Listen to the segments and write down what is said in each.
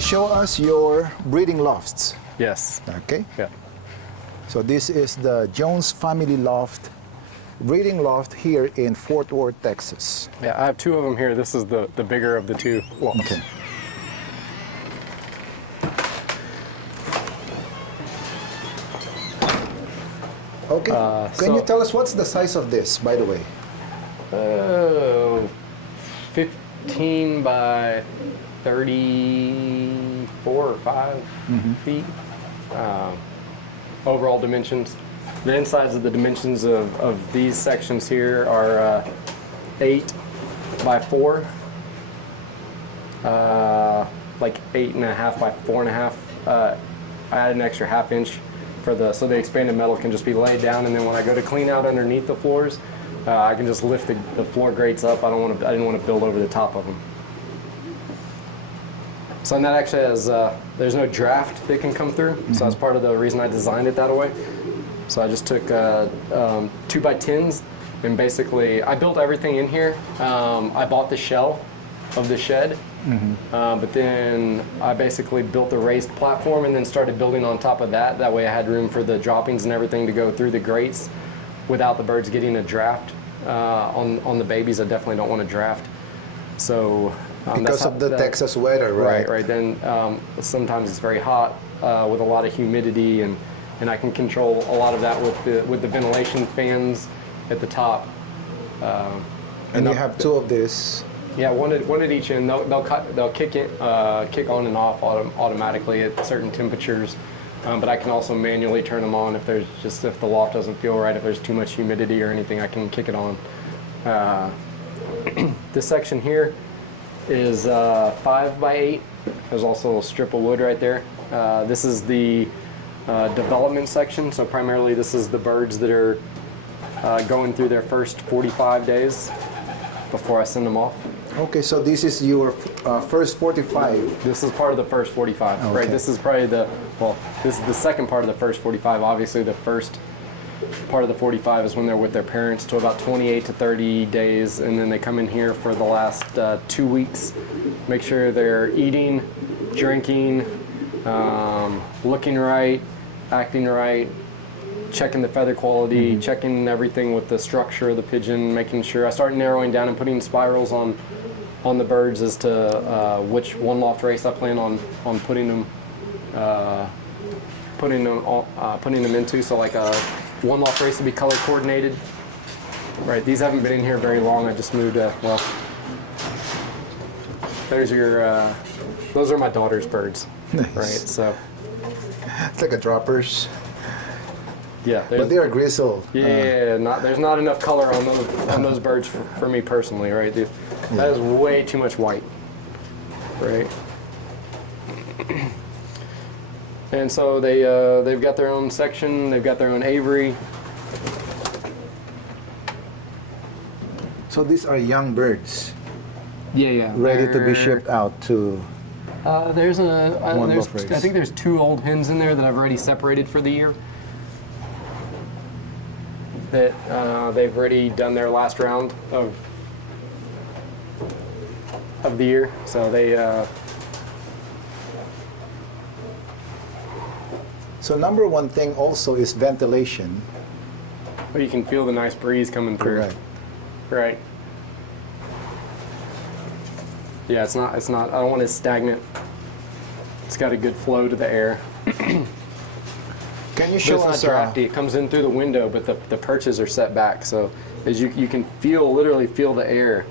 to show us your breeding lofts. Yes. Okay. Yeah. So this is the Jones Family Loft, breeding loft here in Fort Worth, Texas. Yeah, I have two of them here. This is the bigger of the two lofts. Okay. Okay. Can you tell us what's the size of this, by the way? 15 by 34 or 5 feet. Overall dimensions. The insides of the dimensions of these sections here are 8 by 4, like 8.5 by 4.5. I added an extra ½ inch for so the expanded metal can just be laid down, and then when I go to clean out underneath the floors, I can just lift the floor grates up. I didn't want to build over the top of them. So and that actually has there's no draft that can come through. So that's part of the reason I designed it that way. So I just took 2 by 10s, and basically I built everything in here. I bought the shell of the shed, but then I basically built the raised platform and then started building on top of that. That way I had room for the droppings and everything to go through the grates without the birds getting a draft. On the babies, I definitely don't want to draft. So because of the Texas weather, right? Right. Then sometimes it's very hot with a lot of humidity, and I can control a lot of that with the ventilation fans at the top. And you have 2 of this. Yeah, one at each end. They'll kick on and off automatically at certain temperatures. But I can also manually turn them on if the loft doesn't feel right. If there's too much humidity or anything, I can kick it on. This section here is 5 by 8. There's also a strip of wood right there. This is the development section. So primarily, this is the birds that are going through their first 45 days before I send them off. Okay, so this is your first 45. This is part of the first 45, okay. Right? This is probably this is the second part of the first 45. Obviously, the first part of the 45 is when they're with their parents to about 28 to 30 days, and then they come in here for the last 2 weeks. Make sure they're eating, drinking, looking right, acting right, checking the feather quality, checking everything with the structure of the pigeon, making sure I start narrowing down and putting spirals on the birds as to which one loft race I plan on putting them into. So like a one loft race to be color coordinated. Right. These haven't been in here very long. I just moved. There's your. Those are my daughter's birds. Nice. Right. So. It's like a droppers. Yeah, but they are grizzled. Yeah, there's not enough color on those birds for me personally, right? That is way too much white, right? And so they've got their own section, they've got their own aviary. So these are young birds. Yeah. Ready to be shipped out to. I think there's 2 old hens in there that I've already separated for the year. That they've already done their last round of the year, so they. So number one thing also is ventilation. Well, you can feel the nice breeze coming through. Correct. Right. Yeah, it's not. I don't want it stagnant. It's got a good flow to the air. Can you show us? It's not drafty. It comes in through the window, but the perches are set back, so as you can literally feel the air.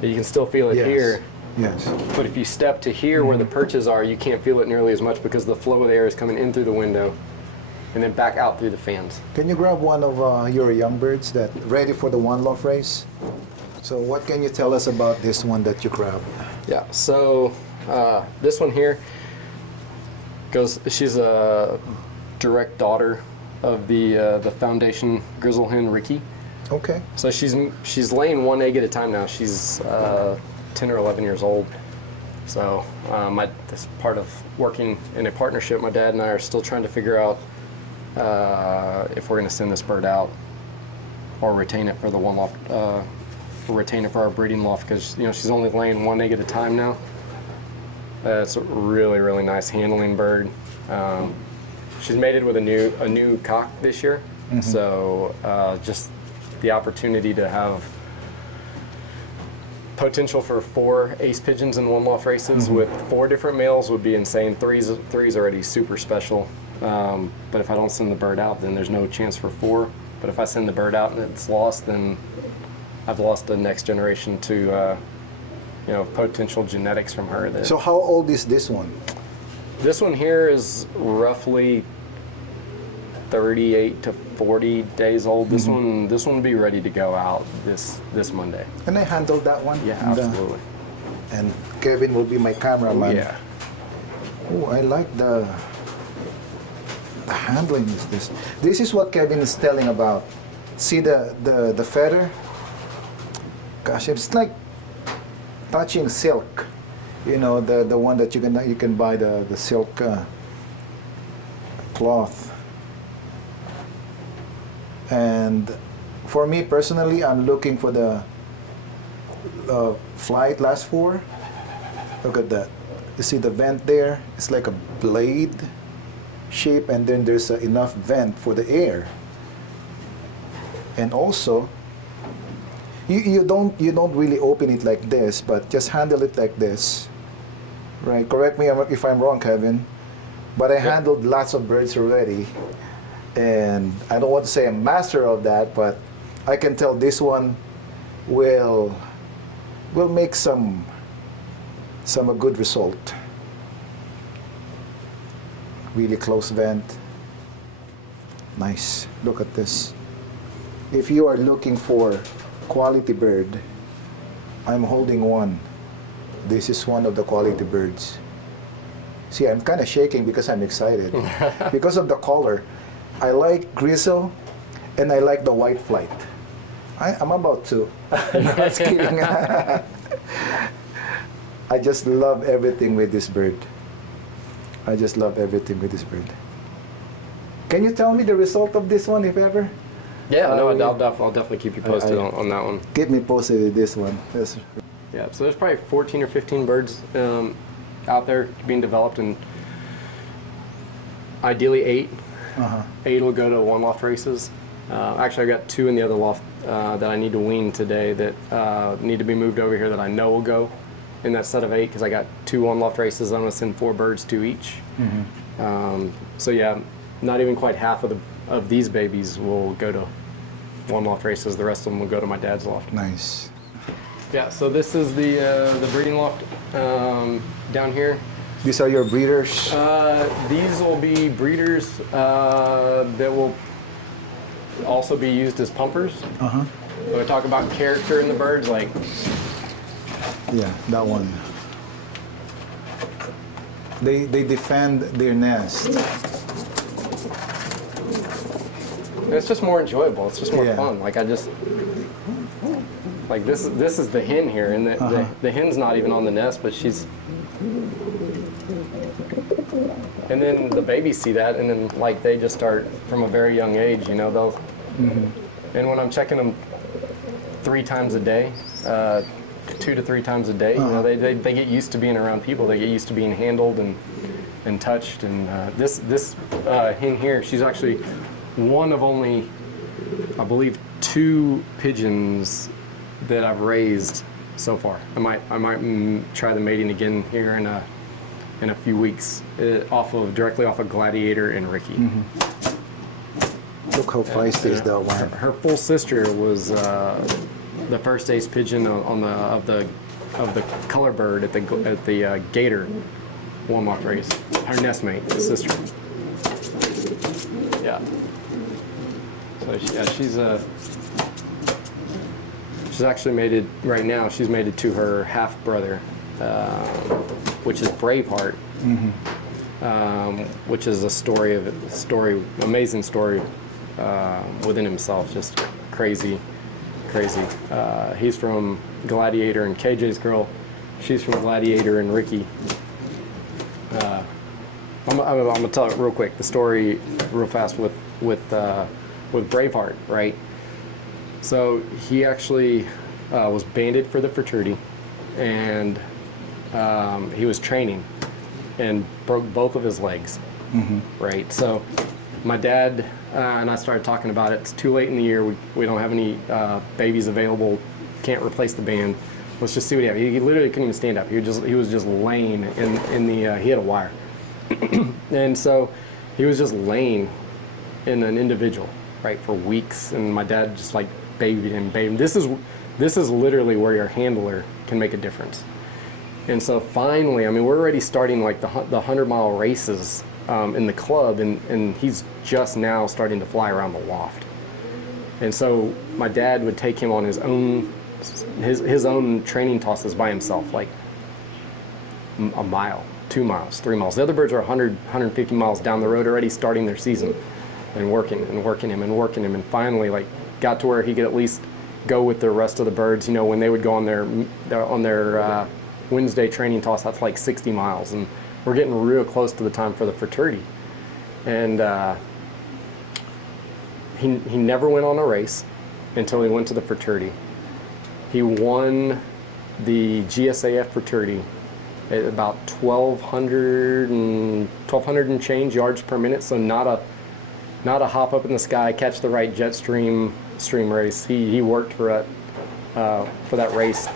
You can still feel it here. Yes. But if you step to here where the perches are, you can't feel it nearly as much because the flow of the air is coming in through the window, and then back out through the fans. Can you grab one of your young birds that ready for the one loft race? So what can you tell us about this one that you grabbed? Yeah. So this one here she's a direct daughter of the foundation grizzle hen Ricky. Okay. So she's laying 1 egg at a time now. She's 10 or 11 years old. So this part of working in a partnership, my dad and I are still trying to figure out if we're going to send this bird out or retain it for the one loft, retain it for our breeding loft, because she's only laying 1 egg at a time now. It's a really, really nice handling bird. She's mated with a new cock this year, so just the opportunity to have potential for 4 ace pigeons in one loft races with 4 different males would be insane. Three's already super special, but if I don't send the bird out, then there's no chance for 4. But if I send the bird out and it's lost, then I've lost the next generation to potential genetics from her. So how old is this one? This one here is roughly 38 to 40 days old. This one will be ready to go out this Monday. Can I handle that one? Yeah, absolutely. And Kevin will be my cameraman. Yeah. Oh, I like the handling is this. This is what Kevin is telling about. See the feather? Gosh, it's like touching silk. You know, the one that you can buy the silk cloth. And for me personally, I'm looking for the flight last 4. Look at that. You see the vent there? It's like a blade shape, and then there's enough vent for the air. And also, you don't really open it like this, but just handle it like this, right? Correct me if I'm wrong, Kevin. But I handled lots of birds already, and I don't want to say I'm master of that, but I can tell this one will make some a good result. Really close vent. Nice. Look at this. If you are looking for quality bird, I'm holding one. This is one of the quality birds. See, I'm kind of shaking because I'm excited. Because of the color. I like grizzle and I like the white flight. I'm about to. No, just kidding. I just love everything with this bird. I just love everything with this bird. Can you tell me the result of this one, if ever? Yeah, no, I'll definitely keep you posted on that one. Keep me posted with this one. Yes. Yeah, so there's probably 14 or 15 birds out there being developed, and ideally 8. 8 will go to one loft races. Actually, I got 2 in the other loft that I need to wean today that need to be moved over here that I know will go in that set of 8, because I got 2 one loft races. I'm going to send 4 birds to each. So yeah, not even quite half of these babies will go to one loft races. The rest of them will go to my dad's loft. Nice. Yeah, so this is the breeding loft down here. These are your breeders? These will be breeders that will also be used as pumpers. When I talk about character in the birds, like... Yeah, that one. They defend their nest. It's just more enjoyable. It's just more Yeah. fun. Like like this is the hen here, and the hen's not even on the nest, but she's. And then the babies see that, and then like they just start from a very young age. You know, they'll. And when I'm checking them 3 times a day, 2 to 3 times a day, you know, they get used to being around people. They get used to being handled and touched. And this hen here, she's actually one of only, I believe, 2 pigeons that I've raised so far. I might try the mating again here in a few weeks, directly off of Gladiator and Ricky. Look how feisty is that one. Her full sister was the first ace pigeon of the color bird at the Gator one loft race. Her nestmate, the sister. Yeah. So she's actually mated right now. She's mated to her half brother, which is Braveheart, which is amazing story within himself. Just crazy. He's from Gladiator and KJ's girl. She's from Gladiator and Ricky. I'm gonna tell it real quick. The story, real fast with Braveheart, right? So he actually was banded for the fraternity, and he was training and broke both of his legs. Right. So my dad and I started talking about it. It's too late in the year. We don't have any babies available. Can't replace the band. Let's just see what he had. He literally couldn't even stand up. He was just laying in the. He had a wire, and so he was just laying in an individual, right, for weeks. And my dad just like babied him. This is literally where your handler can make a difference. And so finally, I mean, we're already starting like the 100-mile races in the club, and he's just now starting to fly around the loft. And so my dad would take him on his own training tosses by himself, like a mile, 2 miles, 3 miles. The other birds are 100, 150 miles down the road already starting their season and working him. And finally, like, got to where he could at least go with the rest of the birds. You know, when they would go on their Wednesday training toss, that's like 60 miles. And we're getting real close to the time for the fraternity. And he never went on a race until he went to the fraternity. He won the GSAF fraternity at about 1,200 and change yards per minute. So not a hop up in the sky, catch the right jet stream race. He worked for that race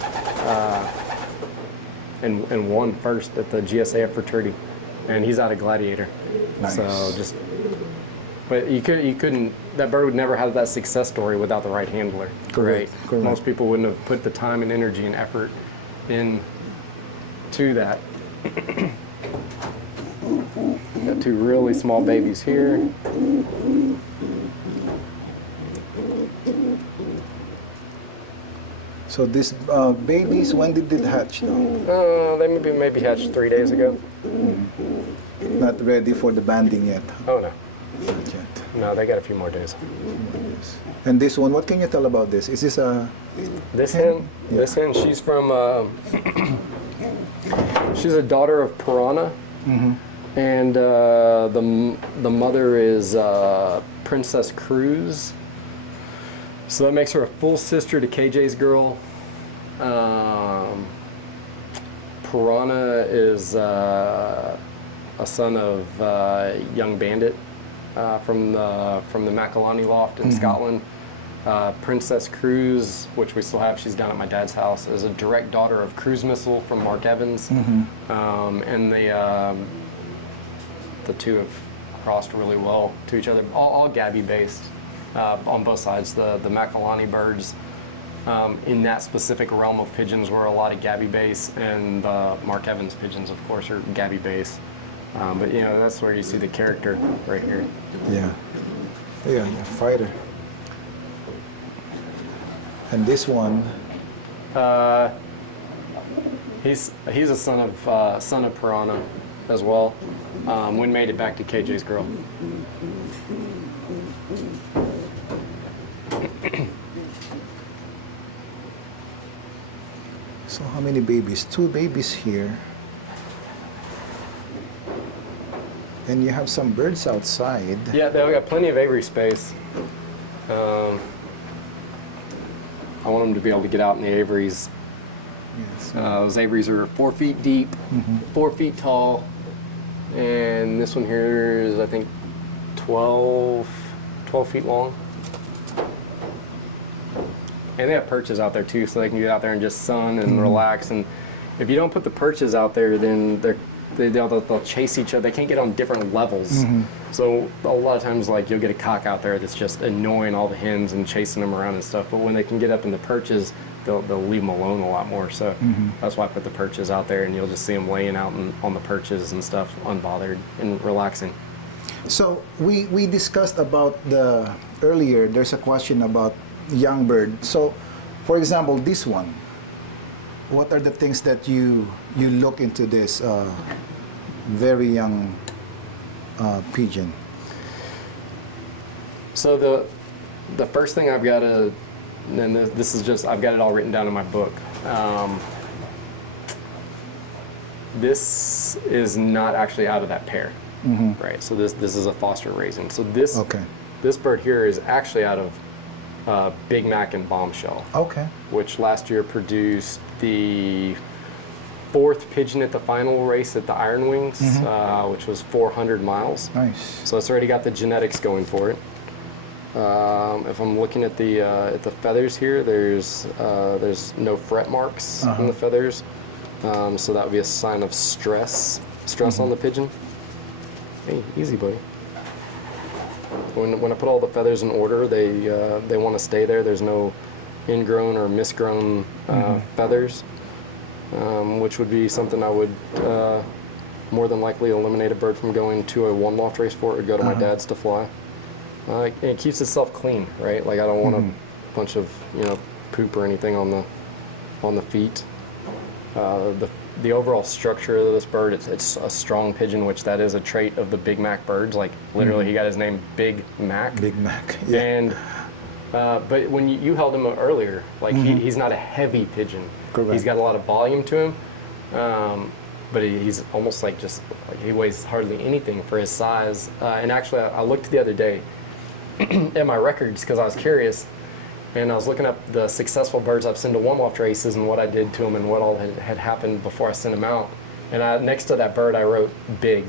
and won first at the GSAF fraternity, and he's out of Gladiator. Nice. So but you couldn't. That bird would never have that success story without the right handler. Correct. Right? Correct. Most people wouldn't have put the time and energy and effort in to that. Got two really small babies here. So these babies, when did it hatch now? They maybe hatched 3 days ago. Not ready for the banding yet. Oh no, Not yet. no, they got a few more days. And this one, what can you tell about this? Is this a... This hen, Yeah. this hen, she's from. She's a daughter of Piranha, and the mother is Princess Cruz. So that makes her a full sister to KJ's girl. Piranha is a son of Young Bandit from the Macalani Loft in Scotland. Princess Cruz, which we still have, she's down at my dad's house, is a direct daughter of Cruise Missile from Mark Evans. And the two have crossed really well to each other, all Gabby based on both sides. The Macalani birds in that specific realm of pigeons were a lot of Gabby base, and the Mark Evans pigeons, of course, are Gabby base. But you know, that's where you see the character right here. Yeah. Yeah, fighter. And this one, He's a son of Piranha as well. When made it back to KJ's girl. so how many babies? 2 babies here. And you have some birds outside. Yeah, they got plenty of aviary space. I want them to be able to get out in the aviaries. Yes. Those aviaries are 4 feet deep, 4 feet tall, and this one here is, I think, 12 feet long. And they have perches out there too, so they can get out there and just sun and relax. And if you don't put the perches out there, then they'll chase each other. They can't get on different levels. So a lot of times, like, you'll get a cock out there that's just annoying all the hens and chasing them around and stuff. But when they can get up in the perches, they'll leave them alone a lot more. So that's why I put the perches out there, and you'll just see them laying out on the perches and stuff, unbothered and relaxing. So we discussed about earlier, there's a question about young bird. So, for example, this one, what are the things that you look into this very young pigeon? So the first thing I've got to, and this is just, I've got it all written down in my book. This is not actually out of that pair, right? So this is a foster raising. So this bird here is actually out of Big Mac and Bombshell. Okay. Which last year produced the fourth pigeon at the final race at the Iron Wings, which was 400 miles. Nice. So it's already got the genetics going for it. If I'm looking at the feathers here, there's no fret marks on the feathers, so that would be a sign of stress on the pigeon. Hey, easy, buddy. When I put all the feathers in order, they want to stay there. There's no ingrown or misgrown feathers, which would be something I would more than likely eliminate a bird from going to a one loft race for. It would go to my dad's to fly. It keeps itself clean, right? Like I don't want a bunch of poop or anything on the feet. The overall structure of this bird, it's a strong pigeon, which that is a trait of the Big Mac birds. Like literally, he got his name Big Mac. Big Mac. Yeah. And but when you held him earlier, like he's not a heavy pigeon. Correct. He's got a lot of volume to him, but he's almost like he weighs hardly anything for his size. And actually, I looked the other day at my records because I was curious. And I was looking up the successful birds I've sent to one loft races and what I did to them and what all had happened before I sent them out. And next to that bird, I wrote Big.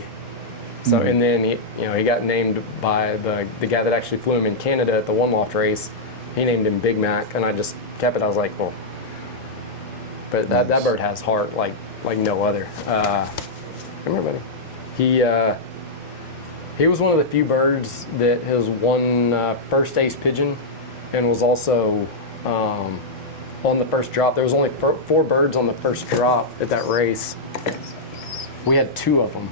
So and then he got named by the guy that actually flew him in Canada at the one loft race. He named him Big Mac, and I just kept it. I was like, well, but that bird has heart like no other. Come here, buddy. He was one of the few birds that has won first ace pigeon. And was also on the first drop. There was only 4 birds on the first drop at that race. We had 2 of them.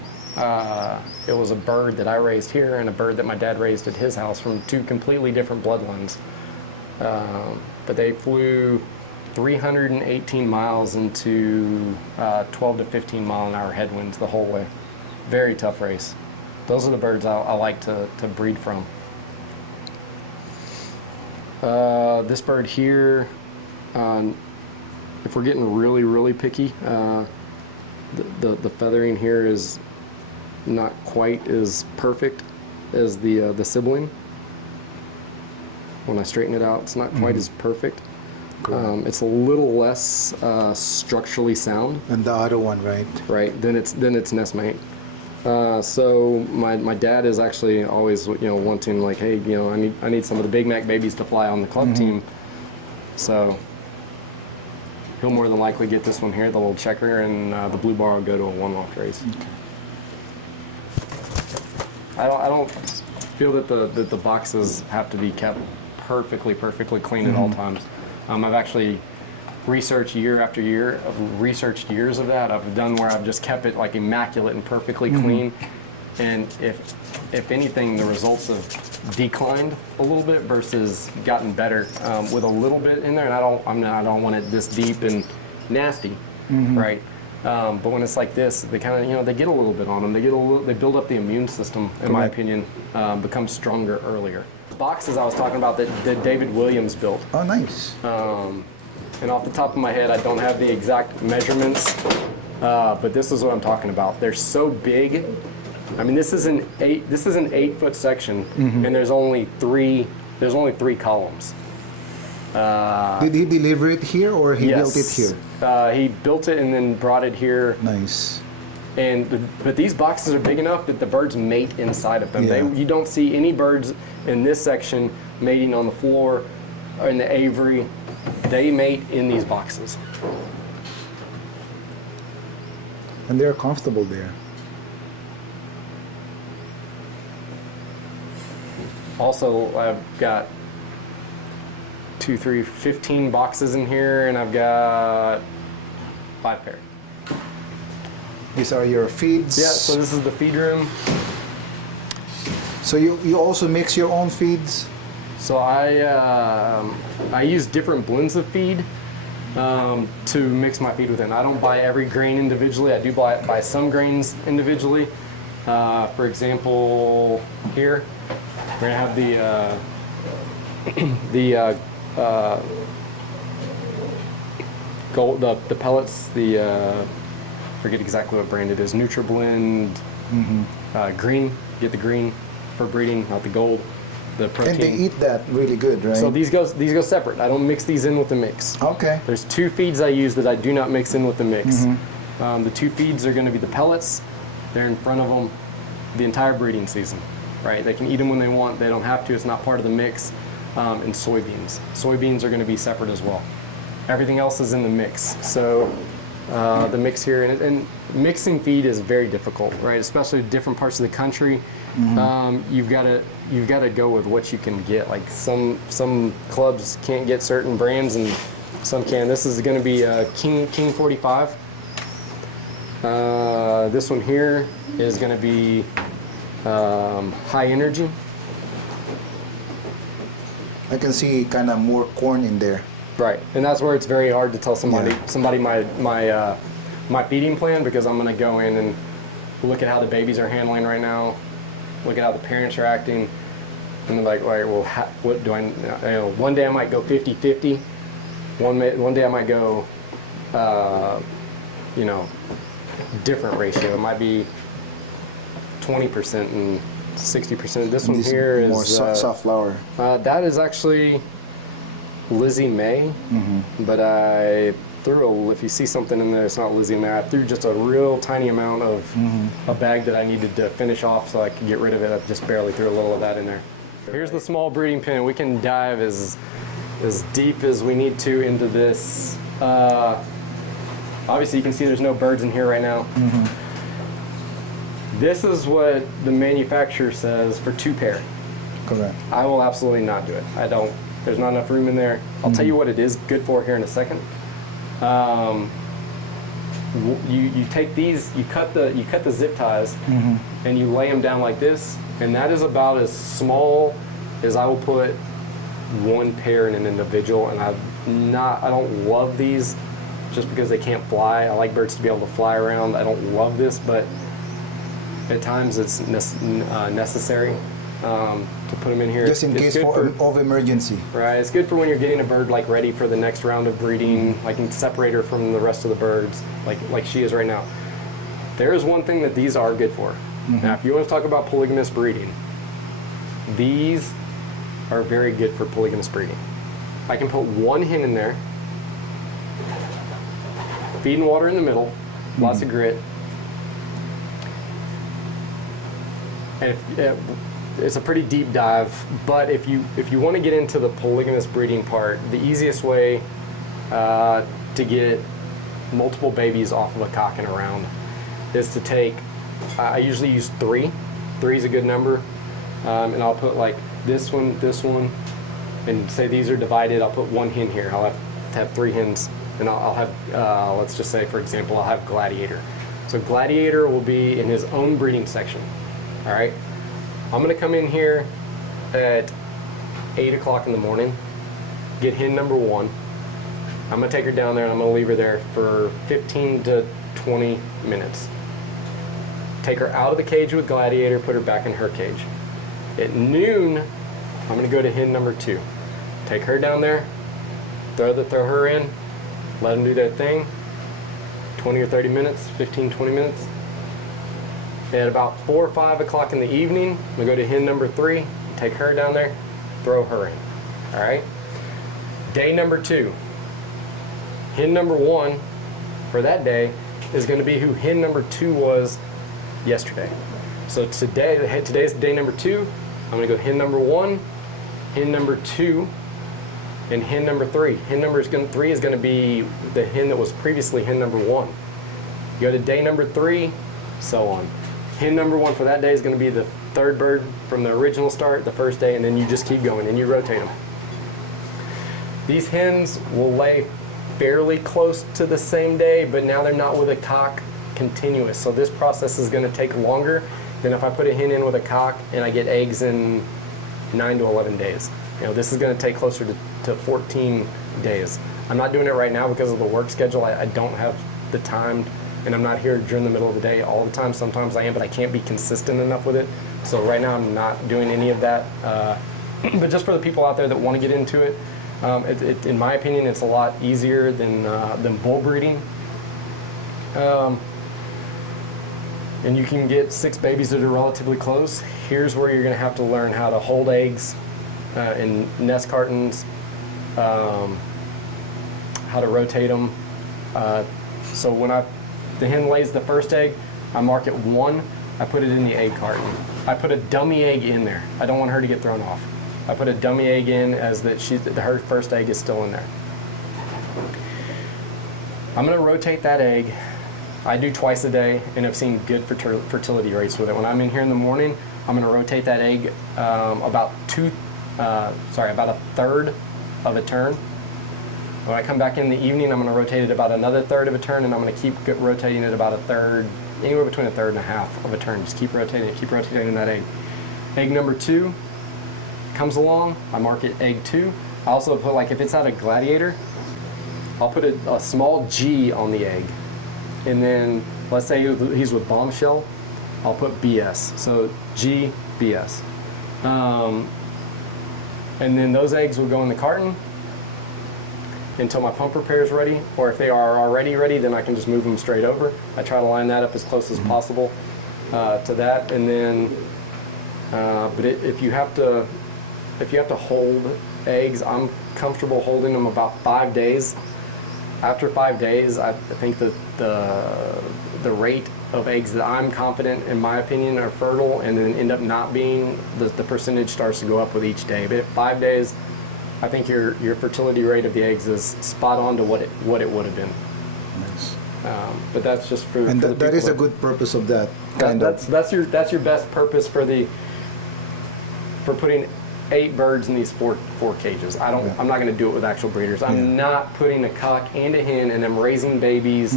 It was a bird that I raised here and a bird that my dad raised at his house from 2 completely different bloodlines. But they flew 318 miles into 12 to 15 mile an hour headwinds the whole way. Very tough race. Those are the birds I like to breed from. This bird here, if we're getting really, really picky, the feathering here is not quite as perfect as the sibling. When I straighten it out, it's not quite as perfect. It's a little less structurally sound. And the other one, right? Right. Then it's nestmate. So my dad is actually always wanting like, hey, I need some of the Big Mac babies to fly on the club team. So he'll more than likely get this one here, the little checker, and the blue bar will go to a one loft race. Okay. I don't feel that the boxes have to be kept perfectly clean at all times. I've actually researched year after year. I've researched years of that. I've done where I've just kept it like immaculate and perfectly clean. And if anything, the results have declined a little bit versus gotten better with a little bit in there. And I don't want it this deep and nasty, right? But when it's like this, they kind of they get a little bit on them. They build up the immune system, in my opinion, becomes stronger earlier. The boxes I was talking about that David Williams built. Oh, nice. And off the top of my head, I don't have the exact measurements, but this is what I'm talking about. They're so big. I mean, this is an 8-foot section, and there's only three columns. Did he deliver it here, or he built it here? He built it and then brought it here. Nice. But these boxes are big enough that the birds mate inside of them. Yeah. You don't see any birds in this section mating on the floor or in the aviary. They mate in these boxes. And they're comfortable there. Also, I've got 15 boxes in here, and I've got 5 pairs. These are your feeds? Yeah, so this is the feed room. So you also mix your own feeds? So I use different blends of feed to mix my feed within. I don't buy every grain individually. I do buy some grains individually. For example, here we're gonna have the pellets. Forget exactly what brand it is. NutriBlend green. Get the green for breeding, not the gold. The protein. And they eat that really good, right? So these go separate. I don't mix these in with the mix. Okay. There's 2 feeds I use that I do not mix in with the mix. The 2 feeds are going to be the pellets. They're in front of them the entire breeding season, right? They can eat them when they want. They don't have to. It's not part of the mix. And soybeans. Soybeans are going to be separate as well. Everything else is in the mix. So the mix here, and mixing feed is very difficult, right? Especially different parts of the country. You've got to go with what you can get. Like some clubs can't get certain brands, and some can. This is going to be King 45. This one here is going to be high energy. I can see kind of more corn in there. Right, and that's where it's very hard to tell somebody my feeding plan, because I'm going to go in and look at how the babies are handling right now, look at how the parents are acting, and they're like, all right, well, what do I, one day I might go 50-50, one day I might go, different ratio. It might be 20% and 60%. This one here is more soft flower. That is actually Lizzie May, but I threw if you see something in there, it's not Lizzie May. I threw just a real tiny amount of a bag that I needed to finish off so I could get rid of it. I just barely threw a little of that in there. Here's the small breeding pen. We can dive as deep as we need to into this. Obviously, you can see there's no birds in here right now. This is what the manufacturer says for 2 pair. Correct. I will absolutely not do it. I don't. There's not enough room in there. I'll tell you what it is good for here in a second. You take these, you cut the zip ties, and you lay them down like this, and that is about as small as I will put 1 pair in an individual. And I don't love these just because they can't fly. I like birds to be able to fly around. I don't love this, but at times it's necessary to put them in here. Just in case of emergency. Right. It's good for when you're getting a bird like ready for the next round of breeding, like and separate her from the rest of the birds, like she is right now. There is one thing that these are good for. Now, if you want to talk about polygamous breeding, these are very good for polygamous breeding. I can put 1 hen in there, feed and water in the middle, lots of grit. And it's a pretty deep dive, but if you want to get into the polygamous breeding part, the easiest way to get multiple babies off of a cock and around is to take, I usually use 3. 3 is a good number, and I'll put like this one, and say these are divided. I'll put 1 hen here. I'll have 3 hens, and I'll have, let's just say, for example, I'll have Gladiator. So Gladiator will be in his own breeding section. All right, I'm gonna come in here at 8 o'clock in the morning, get hen number 1. I'm gonna take her down there and I'm gonna leave her there for 15 to 20 minutes. Take her out of the cage with Gladiator, put her back in her cage. At noon, I'm gonna go to hen number 2. Take her down there, throw her in, let them do their thing, 20 or 30 minutes, 15, 20 minutes. At about 4 or 5 o'clock in the evening, I'm gonna go to hen number 3, take her down there, throw her in. All right. Day number 2, hen number 1 for that day is going to be who hen number 2 was yesterday. So today's day number 2. I'm gonna go hen number 1, hen number 2, and hen number 3. Hen number 3 is gonna be the hen that was previously hen number 1. Go to day number 3, so on. Hen number 1 for that day is going to be the 3rd bird from the original start, the first day, and then you just keep going and you rotate them. These hens will lay fairly close to the same day, but now they're not with a cock continuous. So this process is going to take longer than if I put a hen in with a cock and I get eggs in 9 to 11 days. This is going to take closer to 14 days. I'm not doing it right now because of the work schedule. I don't have the time. And I'm not here during the middle of the day all the time. Sometimes I am, but I can't be consistent enough with it. So right now I'm not doing any of that. But just for the people out there that want to get into it, in my opinion, it's a lot easier than bull breeding. And you can get 6 babies that are relatively close. Here's where you're going to have to learn how to hold eggs in nest cartons, how to rotate them. So when I The hen lays the first egg. I mark it 1. I put it in the egg carton. I put a dummy egg in there. I don't want her to get thrown off. I put a dummy egg in as that her first egg is still in there. I'm going to rotate that egg. I do twice a day and have seen good fertility rates with it. When I'm in here in the morning, I'm going to rotate that egg about a third of a turn. When I come back in the evening, I'm going to rotate it about another third of a turn, and I'm going to keep rotating it about a third, anywhere between a third and a half of a turn. Just keep rotating that egg. Egg number 2 comes along, I mark it egg 2. I also put, like if it's out of Gladiator, I'll put a small G on the egg. And then, let's say he's with Bombshell, I'll put BS. So G, BS. And then those eggs will go in the carton until my pump repair is ready, or if they are already ready, then I can just move them straight over. I try to line that up as close as possible to that, and then, if you have to hold eggs, I'm comfortable holding them about 5 days. After 5 days, I think that the rate of eggs that I'm confident, in my opinion, are fertile, and then end up not being, the percentage starts to go up with each day. But at 5 days, I think your fertility rate of the eggs is spot on to what it would have been. Nice. But that's just for And for that is a good purpose of that That's your best purpose for putting 8 birds in these four cages. I'm not going to do it with actual breeders. I'm not putting a cock and a hen and them raising babies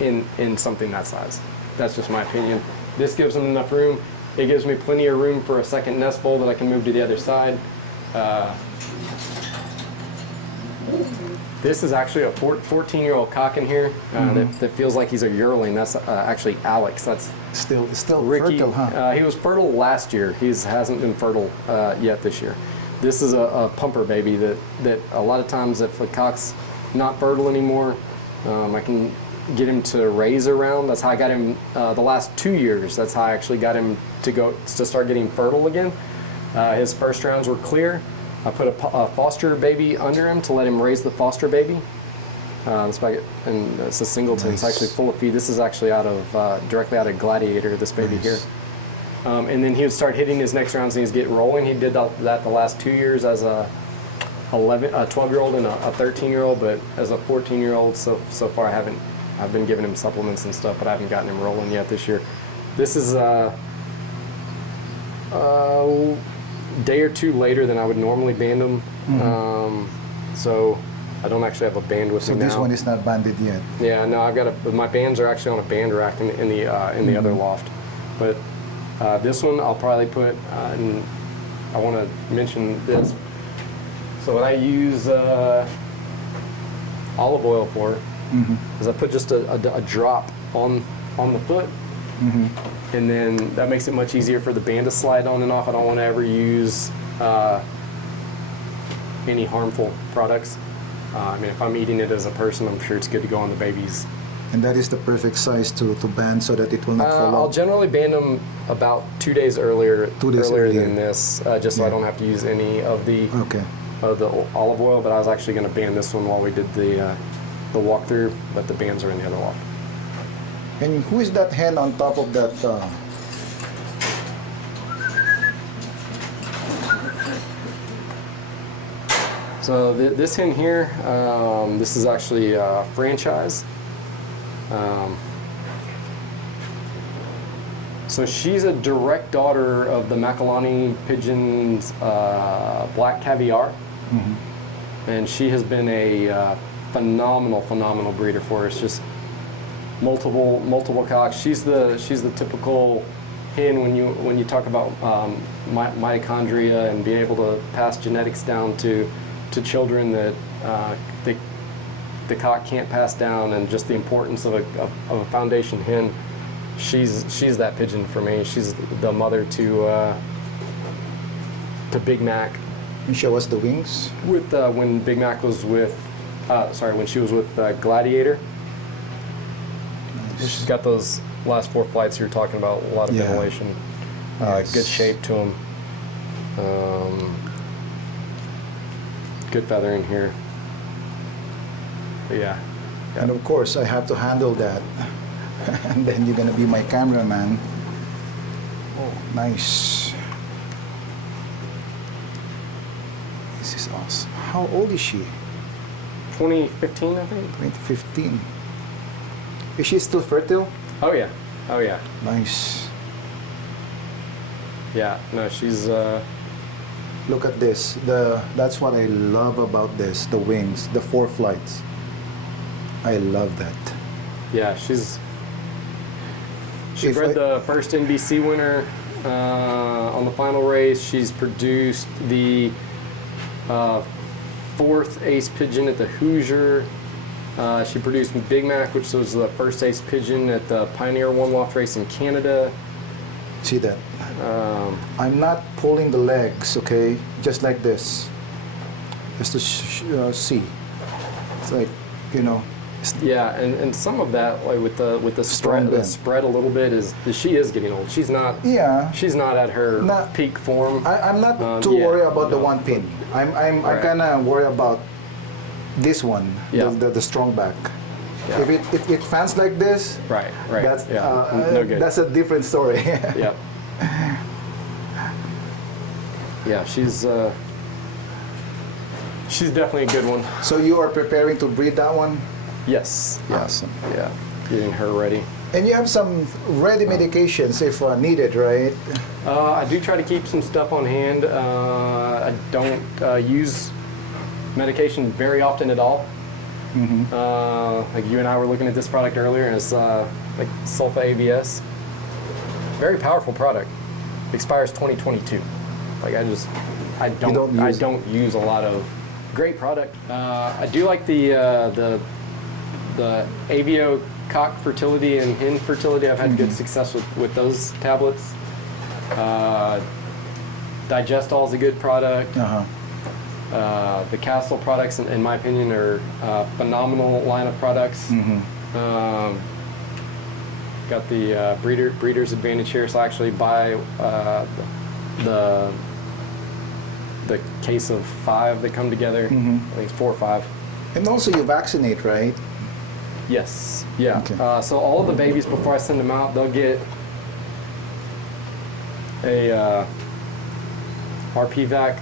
in something that size. That's just my opinion. This gives them enough room. It gives me plenty of room for a second nest bowl that I can move to the other side. This is actually a 14-year-old cock in here that feels like he's a yearling. That's actually Alex. That's still Ricky. fertile, huh? He was fertile last year. He hasn't been fertile yet this year. This is a pumper baby that a lot of times if a cock's not fertile anymore, I can get him to raise around. That's how I got him the last 2 years. That's how I actually got him to start getting fertile again. His first rounds were clear. I put a foster baby under him to let him raise the foster baby. And it's a singleton. Nice. It's actually full of feed. This is actually directly out of Gladiator, this baby here. And then he would start hitting his next rounds and he's getting rolling. He did that the last 2 years as a 12-year-old and a 13-year-old, but as a 14-year-old, so far I've been giving him supplements and stuff, but I haven't gotten him rolling yet this year. This is day or two later than I would normally band them, so I don't actually have a band with me now. So this one is not banded yet. Yeah, no, my bands are actually on a band rack in the other loft, but this one I'll probably put. And I want to mention this. So what I use olive oil for is I put just a drop on the foot. And then that makes it much easier for the band to slide on and off. I don't want to ever use any harmful products. I mean, if I'm eating it as a person, I'm sure it's good to go on the babies. And that is the perfect size to band so that it will not fall I'll out. generally band them about 2 days earlier than this, just so I don't have to use any of the olive oil. But I was actually going to band this one while we did the walkthrough, but the bands are in the other loft. And who is that hen on top of that? So this hen here, this is actually a franchise. So she's a direct daughter of the Makalani Pigeon's Black Caviar. And she has been a phenomenal breeder for us. Just multiple cocks. She's the typical hen when you talk about mitochondria and being able to pass genetics down to children that the cock can't pass down, and just the importance of a foundation hen. She's that pigeon for me. She's the mother to Big Mac. And show us the wings. With when Big Mac was with, when she was with Gladiator. Nice. She's got those last 4 flights you're talking about. A lot of ventilation, good shape to them, good feather in here. But yeah, And of course, I have to handle that. And then you're gonna be my cameraman. Oh, nice. This is awesome. How old is she? 2015, I think. 2015. Is she still fertile? Oh yeah. Oh yeah. Nice. Yeah. No, she's. Look at this. That's what I love about this. The wings, the 4 flights. I love that. Yeah, she bred the first NBC winner on the final race. She's produced the 4th ace pigeon at the Hoosier. She produced Big Mac, which was the first ace pigeon at the Pioneer One Loft race in Canada. See that? I'm not pulling the legs, okay? Just like this. Just to see. It's like, you know. Yeah, and some of that, like with the Strong spread, bend. a little bit is she is getting old. She's not. Yeah. She's not at her peak form. I'm not too worried about the 1 pin. I'm Right. kind of worried about this one, Yeah. the strong back. Yeah. If it fans like this, Right. that's No good. that's a different story. Yep. Yeah, she's definitely a good one. So you are preparing to breed that one? Yes. Awesome. Yeah. Getting her ready. And you have some ready medications if needed, right? I do try to keep some stuff on hand. I don't use medication very often at all. Like you and I were looking at this product earlier, and it's like sulfa ABS. Very powerful product. Expires 2022. Like I don't use a lot of great product. I do like the Avio cock fertility and hen fertility. I've had good success with those tablets. Digestol is a good product. The Castle products, in my opinion, are a phenomenal line of products. Got the Breeder's Advantage here, so I actually buy the case of 5 that come together. I think it's 4 or 5. And also you vaccinate, right? Yes. Yeah. Okay. So all of the babies, before I send them out, they'll get a RP vac,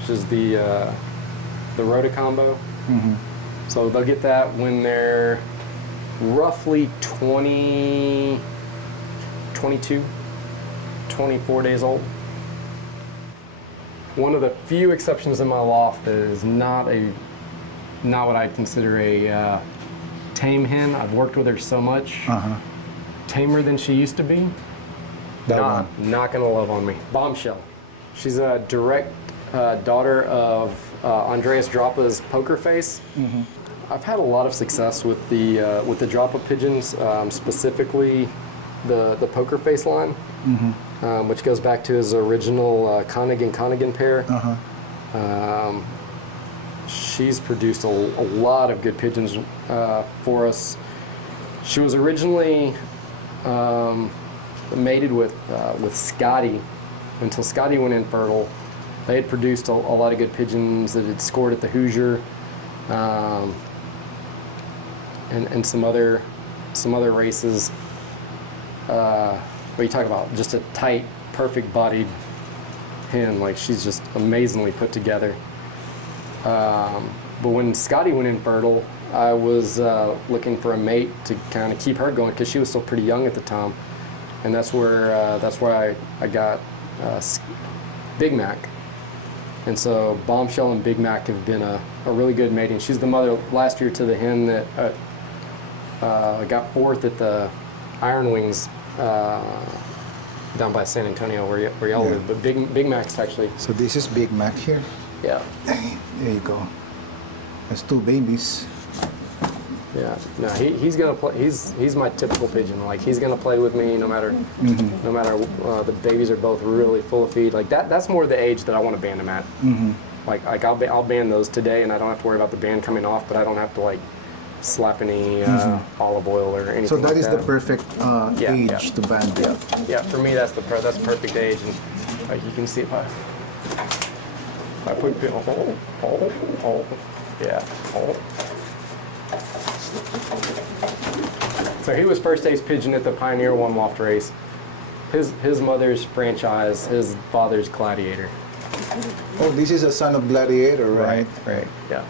which is the Rota combo. So they'll get that when they're roughly 22, 24 days old. One of the few exceptions in my loft is not what I consider a tame hen. I've worked with her so much, tamer than she used to be. Not gonna love on me. Bombshell. She's a direct daughter of Andreas Droppa's Poker Face. I've had a lot of success with the Droppa pigeons, specifically the Poker Face line, which goes back to his original Connigan pair. She's produced a lot of good pigeons for us. She was originally mated with Scotty until Scotty went infertile. They had produced a lot of good pigeons that had scored at the Hoosier, and some other races. But you talk about just a tight, perfect-bodied hen. Like, she's just amazingly put together. But when Scotty went infertile, I was looking for a mate to kind of keep her going because she was still pretty young at the time, and that's where I got Big Mac. And so Bombshell and Big Mac have been a really good mating. She's the mother last year to the hen that got 4th at the Iron Wings down by San Antonio where y'all live. But Big Mac's actually. So this is Big Mac here. Yeah. There you go. There's 2 babies. Yeah. No, he's gonna play. He's my typical pigeon. Like, he's gonna play with me no matter the babies are both really full of feed. Like that's more the age that I want to band them at. Like I'll band those today, and I don't have to worry about the band coming off. But I don't have to like slap any olive oil or anything. So that like is the perfect age to band them. Yeah. For me, that's the perfect age, and like you can see if I put yeah. So he was first ace pigeon at the Pioneer One Loft race. His mother's franchise, his father's Gladiator. Oh, this is a son of Gladiator, right? Right. Yeah.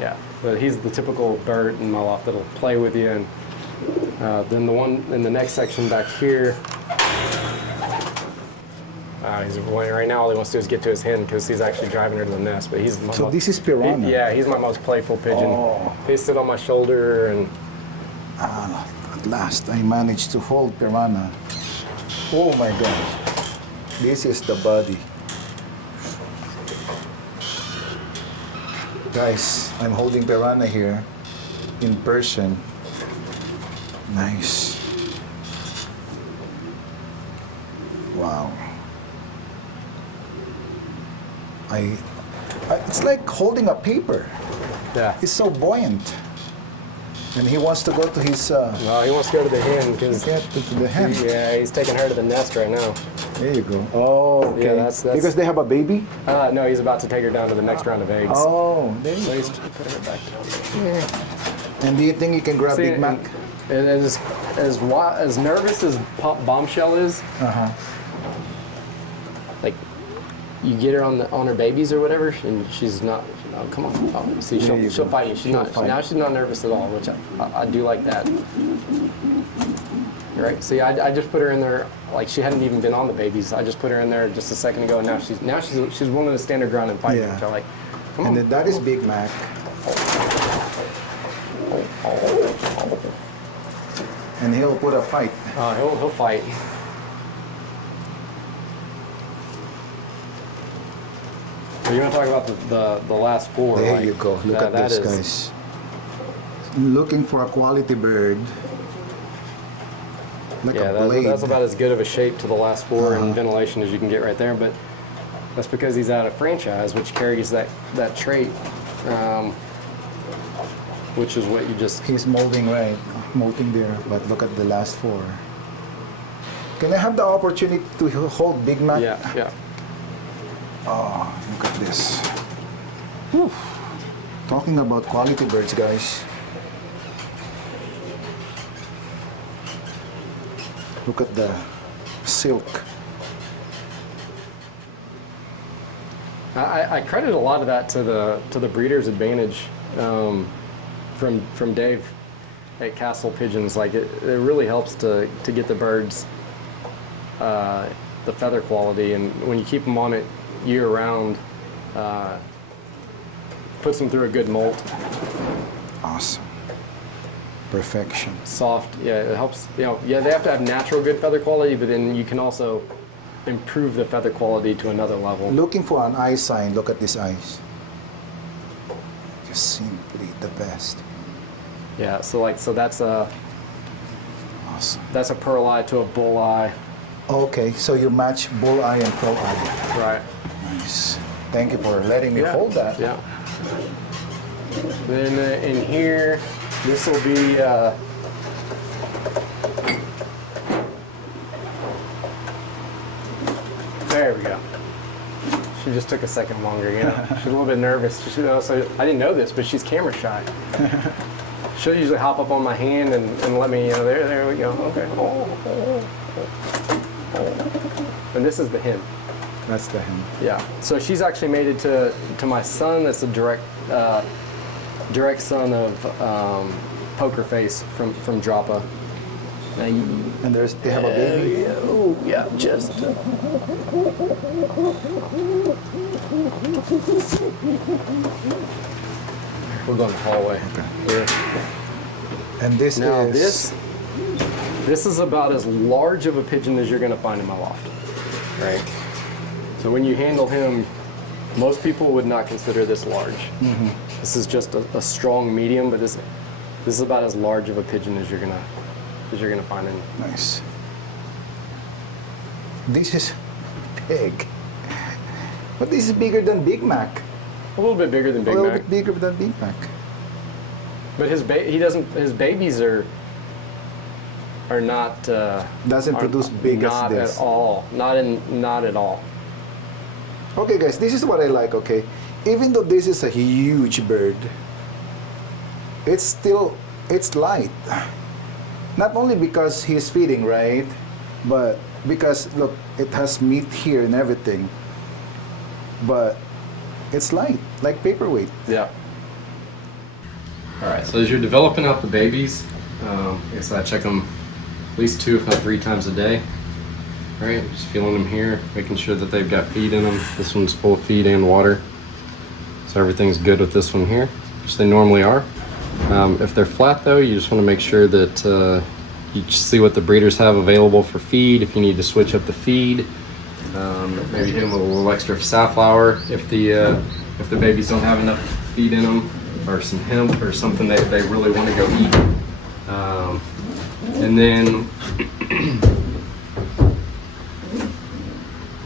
Yeah. But he's the typical bird in my loft that'll play with you. And then the one in the next section back here, he's right now. All he wants to do is get to his hen because he's actually driving her to the nest. But he's my So this is piranha. yeah, he's my most playful pigeon. Oh. They sit on my shoulder and. At last, I managed to hold piranha. Oh my God. This is the body. Guys, I'm holding piranha here in person. Nice. Wow. It's like holding a paper. Yeah. It's so buoyant. And he wants to go to his... No, he wants to go to the hen because get to the hen. yeah, he's taking her to the nest right now. There you go. Oh, okay. Yeah, that's because they have a baby? No, he's about to take her down to the next round of eggs. Oh, there you So go. he's put her back down there. And do you think you can grab See, Big Mac? and as nervous as Bombshell is, like you get her on her babies or whatever, and she's not. Oh, come on! Oh, see, she'll fight you. Now she's not nervous at all, which I do like that. Right? See, I just put her in there like she hadn't even been on the babies. I just put her in there just a second ago, and now she's willing to stand her ground and fight, Yeah. which I like. Come on. And then that is Big Mac. And he'll put a fight. He'll fight. So you want to talk about the last four? There like, you go. Look at that this, is- guys. Looking for a quality bird. Like Yeah, a blade. that's about as good of a shape to the last four in ventilation as you can get right there. But that's because he's out of franchise, which carries that trait, which is what you just. He's molding right. Molting there. But look at the last four. Can I have the opportunity to hold Big Mac? Yeah, yeah. Oh, look at this. Whew. Talking about quality birds, guys. Look at the silk. I credit a lot of that to the breeder's advantage from Dave at Castle Pigeons. Like it really helps to get the birds the feather quality, and when you keep them on it year round, puts them through a good molt. Awesome. Perfection. Soft, yeah, it helps. They have to have natural good feather quality, but then you can also improve the feather quality to another level. Looking for an eye sign. Look at these eyes. Just simply the best. Yeah, so that's a Awesome. pearl eye to a bull eye. Okay, so you match bull eye and pearl eye. Right. Nice. Thank you for letting me hold that. Yeah. Then in here, this will be. There we go. She just took a second longer. She's a little bit nervous. So I didn't know this, but she's camera shy. She'll usually hop up on my hand and let me. There we go. Okay. And this is the hen. That's the hen. Yeah. So she's actually made it to my son. That's a direct son of Poker Face from Droppa. And they have a baby. Oh yeah, just. We're going the hallway. Okay. And this Now is this is about as large of a pigeon as you're going to find in my loft, right? So when you handle him, most people would not consider this large. Mm-hmm. This is just a strong medium, but this is about as large of a pigeon as you're gonna find in. nice. This is big, but this is bigger than Big Mac. A little bit bigger than Big a little Mac, bit bigger than Big Mac. but his babies are not Doesn't produce big as not this. at all. Not at all. Okay, guys, this is what I like. Okay, even though this is a huge bird, it's light. Not only because he's feeding, right? But because, look, it has meat here and everything. But it's light, like paperweight. Yeah. All right, so as you're developing out the babies, I guess I check them at least 2, if not 3 times a day. All right, just feeling them here, making sure that they've got feed in them. This one's full of feed and water. So everything's good with this one here, which they normally are. If they're flat though, you just want to make sure that you see what the breeders have available for feed. If you need to switch up the feed, maybe hit them with a little extra safflower if the babies don't have enough feed in them, or some hemp or something that they really want to go eat. And then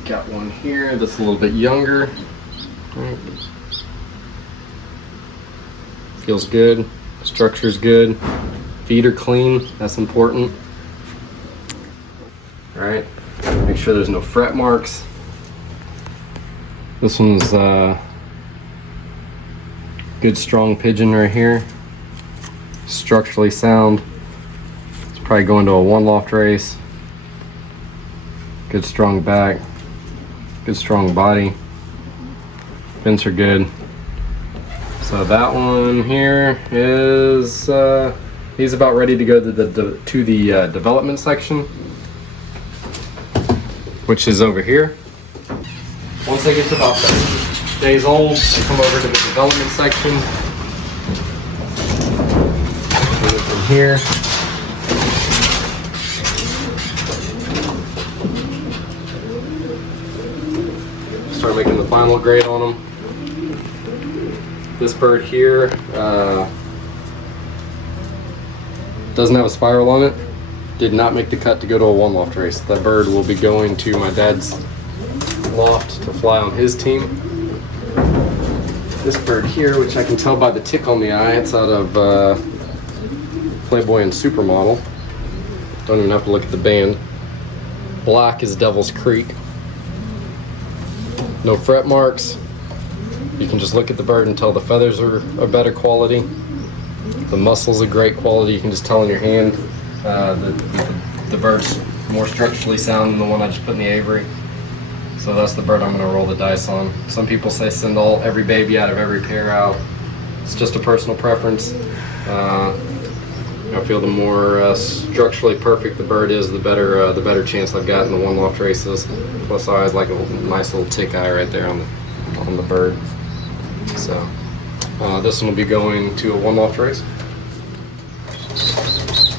got one here that's a little bit younger. Feels good, structure's good, feet are clean, that's important. All right, make sure there's no fret marks. This one's good strong pigeon right here, structurally sound. It's probably going to a 1 loft race. Good strong back, good strong body, vents are good. So that one here is he's about ready to go to the development section, which is over here. Once they get to about 30 days old, they come over to the development section. And from here, start making the final grade on them. This bird here doesn't have a spiral on it. Did not make the cut to go to a 1 loft race. That bird will be going to my dad's loft to fly on his team. This bird here, which I can tell by the tick on the eye, it's out of Playboy and Supermodel. Don't even have to look at the band. Black is Devil's Creek. No fret marks. You can just look at the bird and tell the feathers are a better quality. The muscles are great quality. You can just tell in your hand. The bird's more structurally sound than the one I just put in the aviary. So that's the bird I'm going to roll the dice on. Some people say send every baby out of every pair out. It's just a personal preference. I feel the more structurally perfect the bird is, the better chance I've got in the 1 loft races. Plus, I always like a nice little tick eye right there on the bird. So this one will be going to a 1 loft race.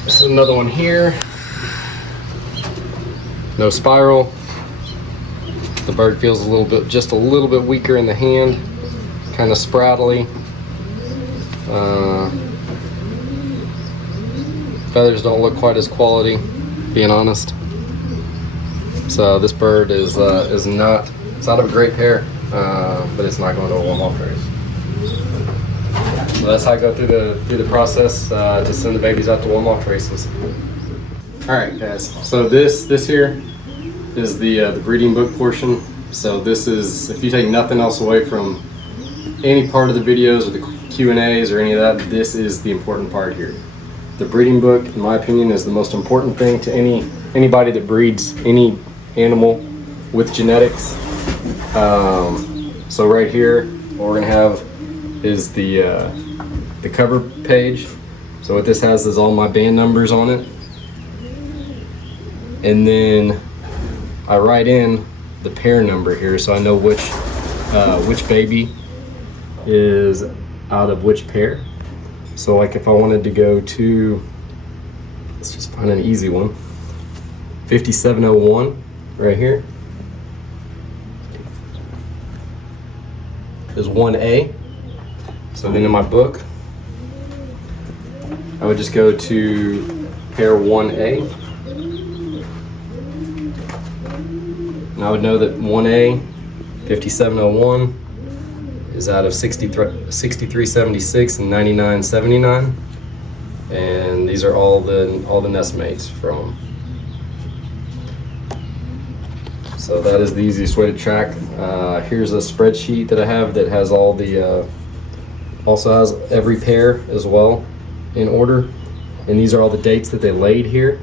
This is another one here. No spiral. The bird feels just a little bit weaker in the hand, kind of sprattly. Feathers don't look quite as quality, being honest. So this bird is not. It's out of a great pair, but it's not going to a 1 loft race. So that's how I go through the process to send the babies out to 1 loft races. All right, guys. So this here is the breeding book portion. So this is, if you take nothing else away from any part of the videos or the Q&As or any of that, this is the important part here. The breeding book, in my opinion, is the most important thing to anybody that breeds any animal with genetics. So right here, what we're gonna have is the cover page. So what this has is all my band numbers on it, and then I write in the pair number here, so I know which baby is out of which pair. So like if I wanted to go to, let's just find an easy one, 5701 right here is 1A. So then in my book, I would just go to pair 1A. And I would know that 1A, 5701, is out of 6376 and 9979, and these are all the nest mates from them. So that is the easiest way to track. Here's a spreadsheet that I have that has all the also has every pair as well. in order, and these are all the dates that they laid here.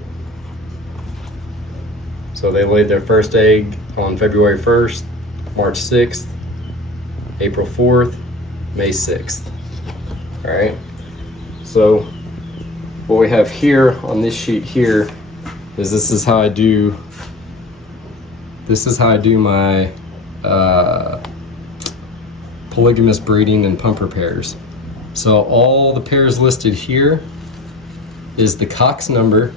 So they laid their first egg on February 1st, March 6th, April 4th, May 6th. All right, so what we have here on this sheet here is this is how I do my polygamous breeding and pumper pairs. So all the pairs listed here is the cox number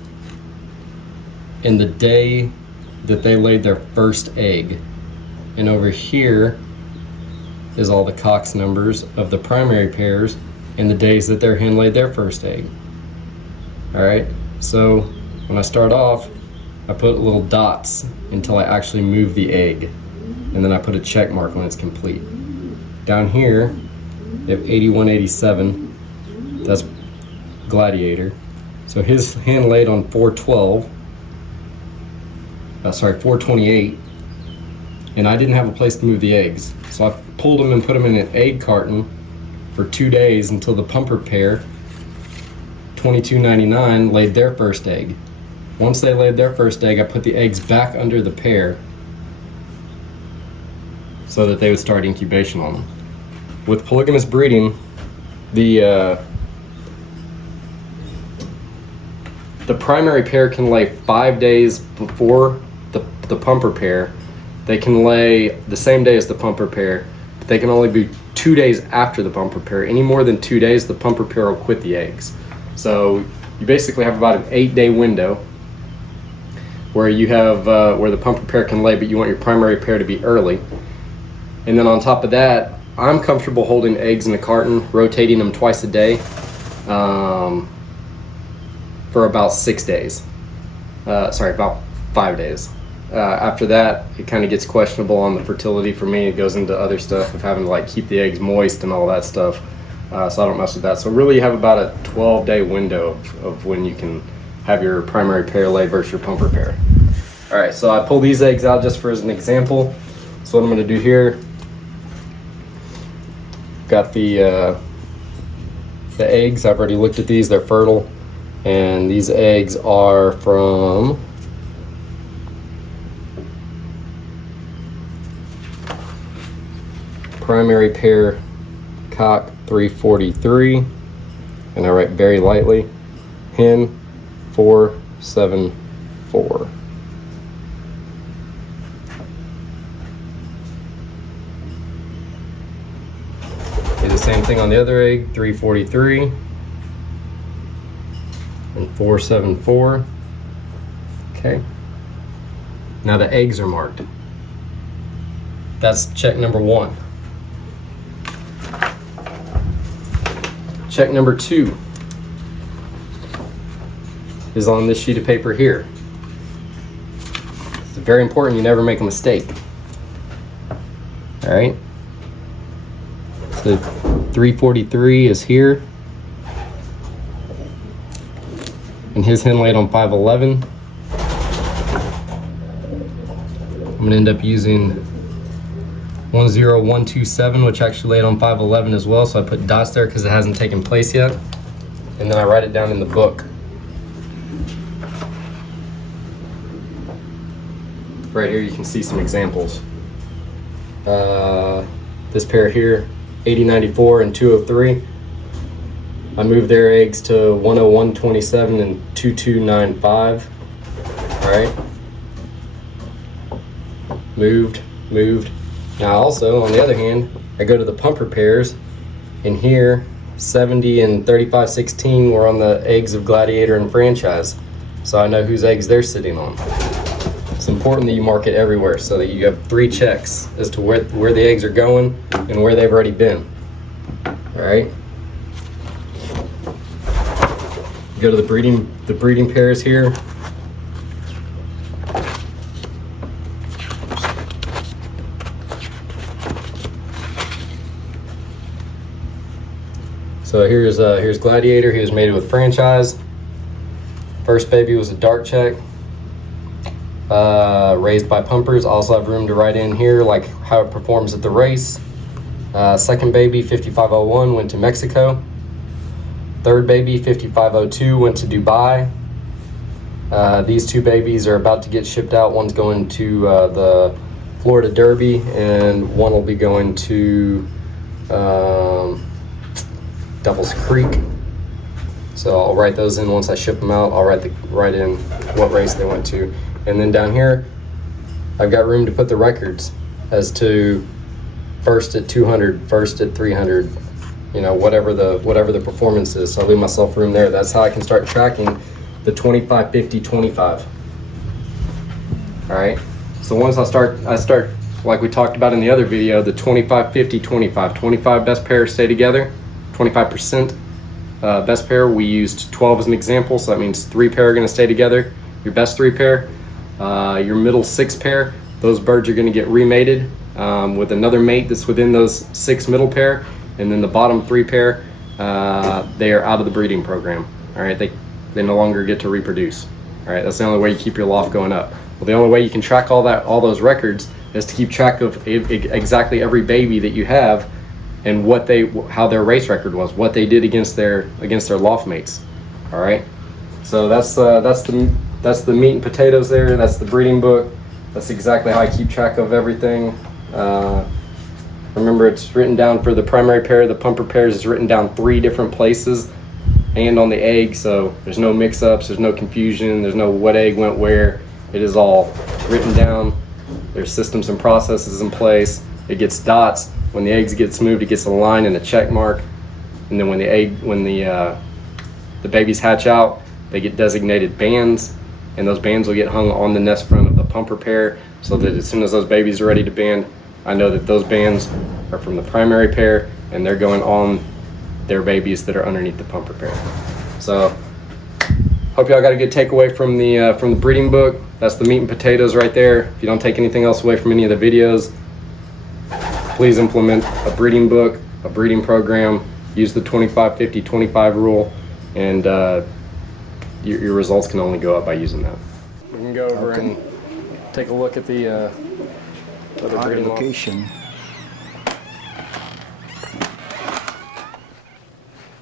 and the day that they laid their first egg. And over here is all the cox numbers of the primary pairs and the days that their hen laid their first egg. All right, so when I start off, I put little dots until I actually move the egg, and then I put a check mark when it's complete. Down here, they have 8187, that's Gladiator. So his hen laid on 428, and I didn't have a place to move the eggs. So I pulled them and put them in an egg carton for 2 days until the pumper pair, 2299, laid their first egg. Once they laid their first egg, I put the eggs back under the pair so that they would start incubation on them. With polygamous breeding, the primary pair can lay 5 days before the pumper pair. They can lay the same day as the pumper pair, but they can only be 2 days after the pumper pair. Any more than 2 days, the pumper pair will quit the eggs. So you basically have about an 8-day window where you have where the pumper pair can lay, but you want your primary pair to be early. And then on top of that, I'm comfortable holding eggs in a carton, rotating them twice a day for about 6 days. About 5 days. After that, it kind of gets questionable on the fertility for me. It goes into other stuff of having to like keep the eggs moist and all that stuff. So I don't mess with that. So really you have about a 12-day window of when you can have your primary pair lay versus your pumper pair. All right, so I pull these eggs out just for as an example. So what I'm gonna do here, got the eggs. I've already looked at these, they're fertile. And these eggs are from primary pair cock 343, and I write very lightly, hen 474. Do the same thing on the other egg, 343 and 474. Okay. Now the eggs are marked. That's check number 1. Check number 2 is on this sheet of paper here. It's very important you never make a mistake. All right. So 343 is here, and his hen laid on 511. I'm gonna end up using 10127, which actually laid on 511 as well, so I put dots there because it hasn't taken place yet, and then I write it down in the book. Right here you can see some examples. This pair here, 8094 and 203. I moved their eggs to 10127 and 2295. All right. Moved. Now also, on the other hand, I go to the pumper pairs, and here 70 and 3516 were on the eggs of Gladiator and Franchise, so I know whose eggs they're sitting on. It's important that you mark it everywhere so that you have 3 checks as to where the eggs are going and where they've already been. All right. Go to the breeding pairs here. So here's Gladiator. He was mated with Franchise. First baby was a dark check, raised by pumpers. Also have room to write in here like how it performs at the race. Second baby, 5501, went to Mexico. Third baby, 5502, went to Dubai. These two babies are about to get shipped out. One's going to the Florida Derby, and one will be going to Devil's Creek. So I'll write those in once I ship them out. I'll write in what race they went to. And then down here, I've got room to put the records as to first at 200, first at 300, you know, whatever the performance is. So I'll leave myself room there. That's how I can start tracking the 25, 50, 25. All right. So once I start, like we talked about in the other video, the 25, 50, 25. 25 best pairs stay together, 25%. Best pair, we used 12 as an example, so that means 3 pair are going to stay together. Your best 3 pair, your middle 6 pair, those birds are going to get remated with another mate that's within those 6 middle pair, and then the bottom 3 pair, they are out of the breeding program. All right, they no longer get to reproduce. All right, that's the only way you keep your loft going up. Well, the only way you can track all those records is to keep track of exactly every baby that you have and how their race record was, what they did against their loft mates. All right, so that's the meat and potatoes there. That's the breeding book. That's exactly how I keep track of everything. Remember, it's written down for the primary pair. The pumper pairs is written down 3 different places and on the egg, so there's no mix-ups, there's no confusion, there's no what egg went where. It is all written down. There's systems and processes in place. It gets dots. When the eggs gets moved, it gets a line and a check mark. And then when the babies hatch out, they get designated bands, and those bands will get hung on the nest front of the pumper pair, so that as soon as those babies are ready to band, I know that those bands are from the primary pair and they're going on their babies that are underneath the pumper pair. So hope y'all got a good takeaway from the breeding book. That's the meat and potatoes right there. If you don't take anything else away from any of the videos, please implement a breeding book, a breeding program, use the 25, 50, 25 rule, and your results can only go up by using that. We can go over and take a look at the other breeding location.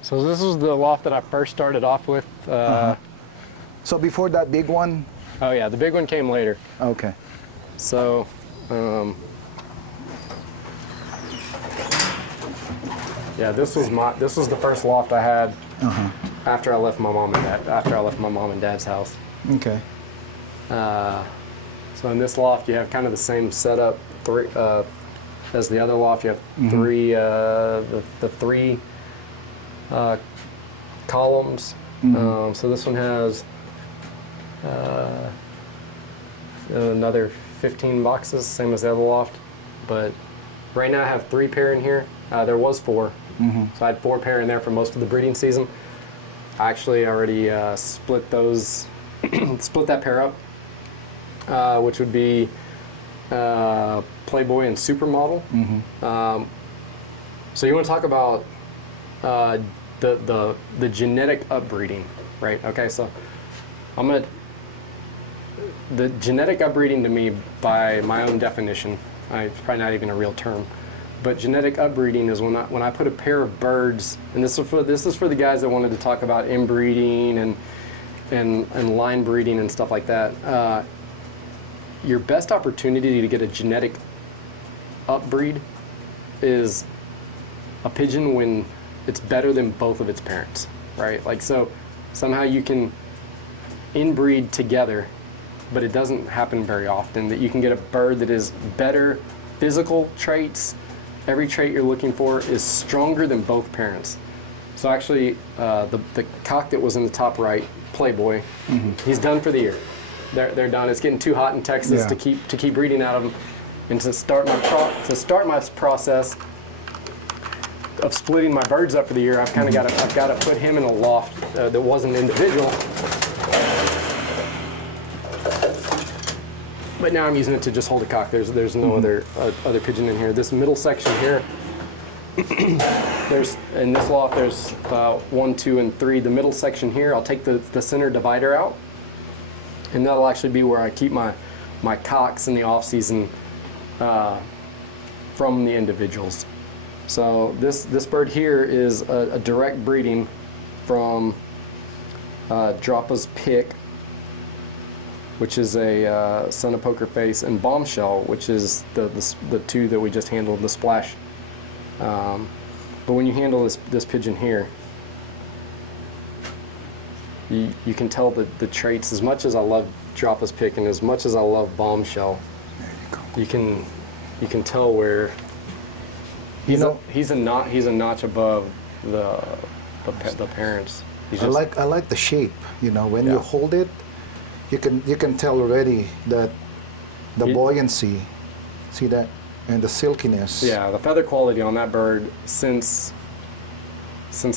So this was the loft that I first started off with. So before that big one? Oh yeah, the big one came later. Okay. So, yeah, this was the first loft I had after I left my mom and dad's house. Okay. So in this loft, you have kind of the same setup as the other loft. You have the 3 columns. So this one has another 15 boxes, same as the other loft. But right now I have 3 pair in here. There was 4, so I had 4 pair in there for most of the breeding season. I actually already split that pair up, which would be Playboy and Supermodel. So you want to talk about the genetic upbreeding, right? Okay, so the genetic upbreeding to me, by my own definition, it's probably not even a real term, but genetic upbreeding is when I put a pair of birds, and this is for the guys that wanted to talk about inbreeding and line breeding and stuff like that. Your best opportunity to get a genetic upbreed is a pigeon when it's better than both of its parents, right? Like, so somehow you can inbreed together, but it doesn't happen very often, that you can get a bird that is better physical traits. Every trait you're looking for is stronger than both parents. So actually, the cock that was in the top right, Playboy, he's done for the year. They're done. It's getting too hot in Texas to keep breeding out of them. And to start my process of splitting my birds up for the year, I've got to put him in a loft that wasn't individual. But now I'm using it to just hold a cock. There's no other pigeon in here. This middle section here, in this loft there's 1, 2, and 3. The middle section here, I'll take the center divider out, and that'll actually be where I keep my cocks in the off season from the individuals. So this bird here is a direct breeding from Droppa's Pick, which is a Son of Poker Face, and Bombshell, which is the two that we just handled, the Splash. But when you handle this pigeon here, you can tell the traits. As much as I love Droppa's Pick and as much as I love Bombshell, you can tell where he's a notch above the parents. I like the shape. When you hold it, you can tell already that the buoyancy. See that? And the silkiness. Yeah, the feather quality on that bird since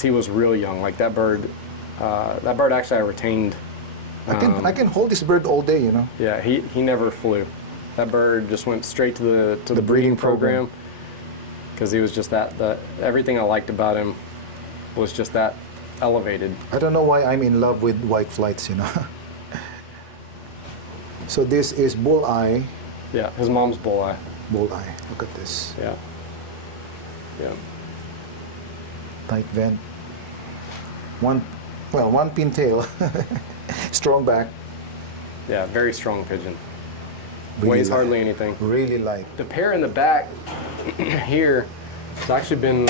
he was real young. Like that bird actually I retained. I can hold this bird all day. Yeah, he never flew. That bird just went straight to the breeding program because he was just everything I liked about him was just that elevated. I don't know why I'm in love with white flights. So this is bulleye. Yeah, his mom's bulleye. Bulleye. Look at this. Yeah. Yeah. Tight vent. One pintail. Strong back. Yeah, very strong pigeon. Really Weighs light. hardly anything. Really light. The pair in the back here has actually been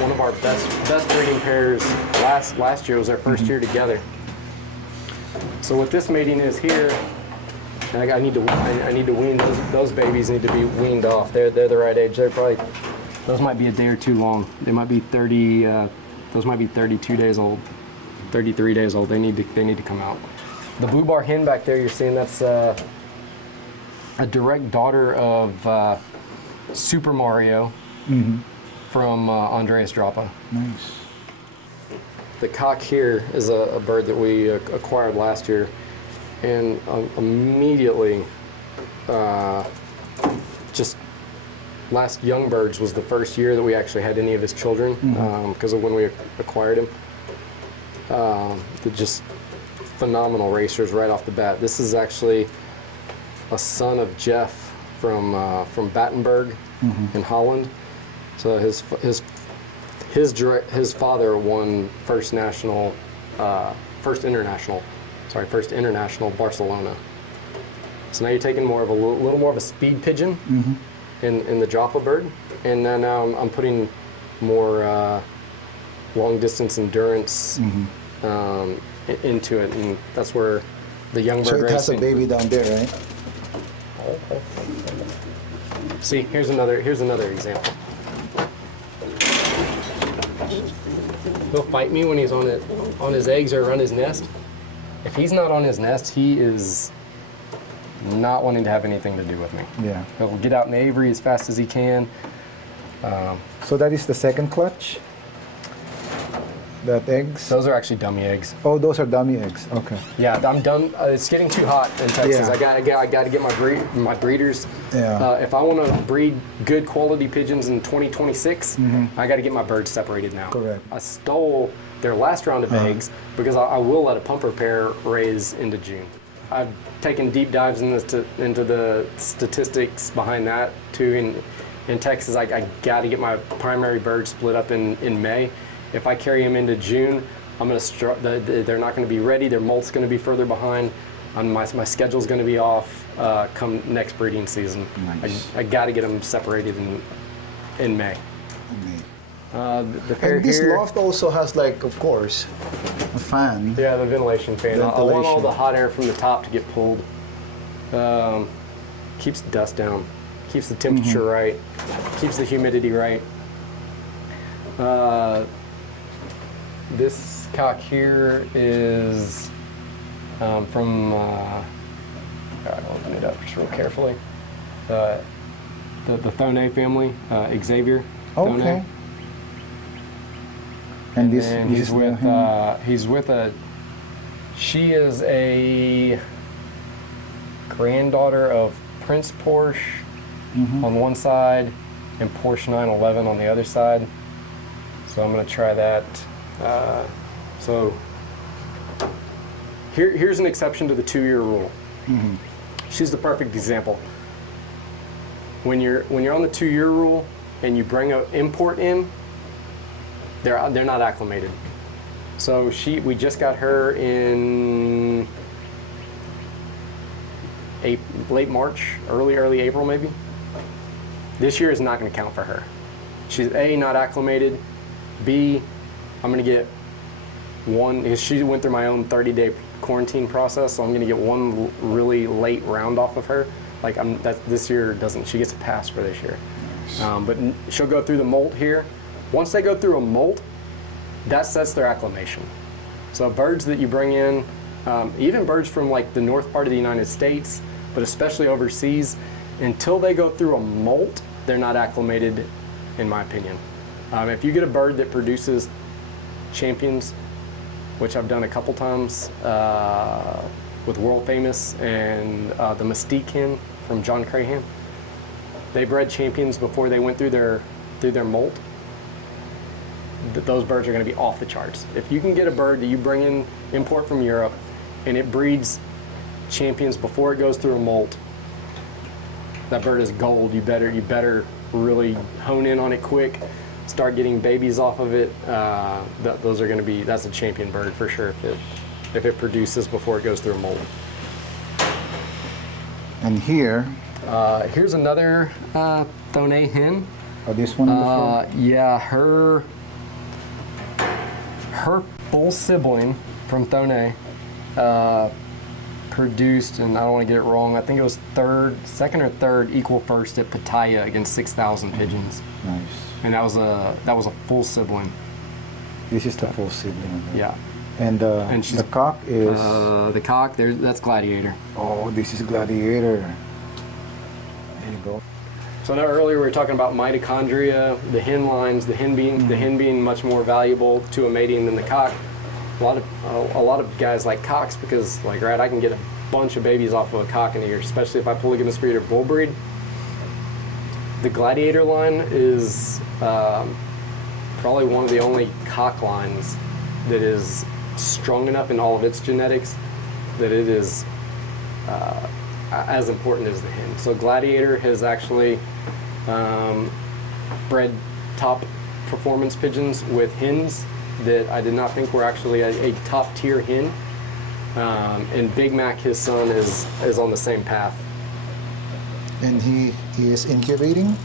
one of our best breeding pairs. Last year was our first year together. So what this mating is here, I need to wean those babies need to be weaned off. They're the right age. Those might be a day or two long. They might be 30. Those might be 32 days old, 33 days old. They need to come out. The blue bar hen back there you're seeing, that's a direct daughter of Super Mario from Andreas Droppa. Nice. The cock here is a bird that we acquired last year, and immediately, just last Young Birds was the first year that we actually had any of his children, because of when we acquired him. They're just phenomenal racers right off the bat. This is actually a son of Jeff from Battenberg in Holland. So his father won first international Barcelona. So now you're taking a little more of a speed pigeon in the Droppa bird, and then now I'm putting more long distance endurance into it, and that's where the young bird So it racing. has a baby down there, right? See, here's another example. He'll fight me when he's on his eggs or around his nest. If he's not on his nest, he is not wanting to have anything to do with me. Yeah. He'll get out in the aviary as fast as he can. So that is the second clutch? That eggs? Those are actually dummy eggs. Oh, those are dummy eggs. Okay. Yeah, I'm done. It's getting too hot in Texas. Yeah. I got to get my breeders. Yeah. If I want to breed good quality pigeons in 2026, I got to get my birds separated now. Correct. I stole their last round of eggs because I will let a pumper pair raise into June. I've taken deep dives into the statistics behind that too. In Texas, I got to get my primary birds split up in May. If I carry them into June, they're not going to be ready. Their molt's going to be further behind. My schedule's going to be off come next breeding season. Nice. I got to get them separated in May. The pair And this here, loft also has, like, of course, a fan. yeah, the ventilation fan. I want all the hot air from the top to get pulled. Keeps the dust down, keeps the temperature right, keeps the humidity right. This cock here is from, I'll open it up just real carefully. The Thone family, Xavier Thone. Okay. And this he's is with she is a granddaughter of Prince Porsche on one side and Porsche 911 on the other side. So I'm going to try that. So here's an exception to the 2-year rule. She's the perfect example. When you're on the 2-year rule and you bring an import in, they're not acclimated. So we just got her in late March, early April maybe. This year is not going to count for her. She's A, not acclimated. B, I'm going to get one, because she went through my own 30-day quarantine process, so I'm going to get one really late round off of her. Like this year doesn't, she gets a pass for this year. Nice. But she'll go through the molt here. Once they go through a molt, that sets their acclimation. So birds that you bring in, even birds from like the north part of the United States, but especially overseas, until they go through a molt, they're not acclimated, in my opinion. If you get a bird that produces champions, which I've done a couple times with World Famous and the Mystique hen from John Crahan, they bred champions before they went through their molt. Those birds are going to be off the charts. If you can get a bird that you bring in, import from Europe, and it breeds champions before it goes through a molt, that bird is gold. You better really hone in on it quick, start getting babies off of it. Those are going to be, that's a champion bird for sure if it produces before it goes through a molt. And here, here's another Thonay hen. oh, this one on the floor? Yeah, her full sibling from Thonay produced, and I don't want to get it wrong, I think it was second or third equal first at Pattaya against 6,000 pigeons. Nice. And that was a full sibling. This is the full sibling. Yeah. And she's, the cock is... the cock, that's Gladiator. oh, this is Gladiator. There you go. So I know earlier we were talking about mitochondria, the hen lines, the hen being much more valuable to a mating than the cock. A lot of guys like cocks because, like, right, I can get a bunch of babies off of a cock in a year, especially if I polygamous breed or bull breed. The Gladiator line is probably one of the only cock lines that is strong enough in all of its genetics that it is as important as the hen. So Gladiator has actually bred top performance pigeons with hens that I did not think were actually a top tier hen. And Big Mac, his son, is on the same path. And he is incubating?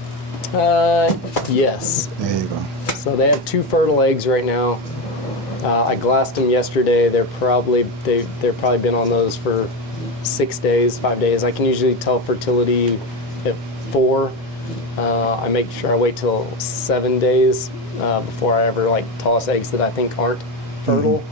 Yes. There you go. So they have 2 fertile eggs right now. I glassed them yesterday. They've probably been on those for 6 days, 5 days. I can usually tell fertility at 4. I make sure I wait till 7 days before I ever toss eggs that I think aren't fertile.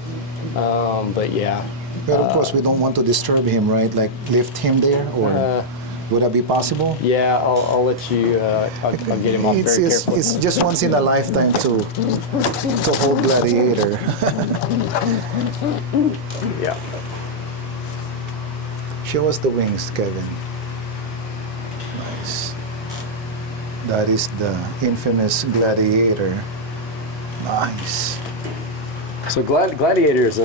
But yeah. But of course, we don't want to disturb him, right? Like lift him there, or would that be possible? Yeah, I'll let you. I'll get him off very carefully. It's just once in a lifetime to hold Gladiator. Yeah. Show us the wings, Kevin. Nice. That is the infamous Gladiator. Nice. So Gladiator is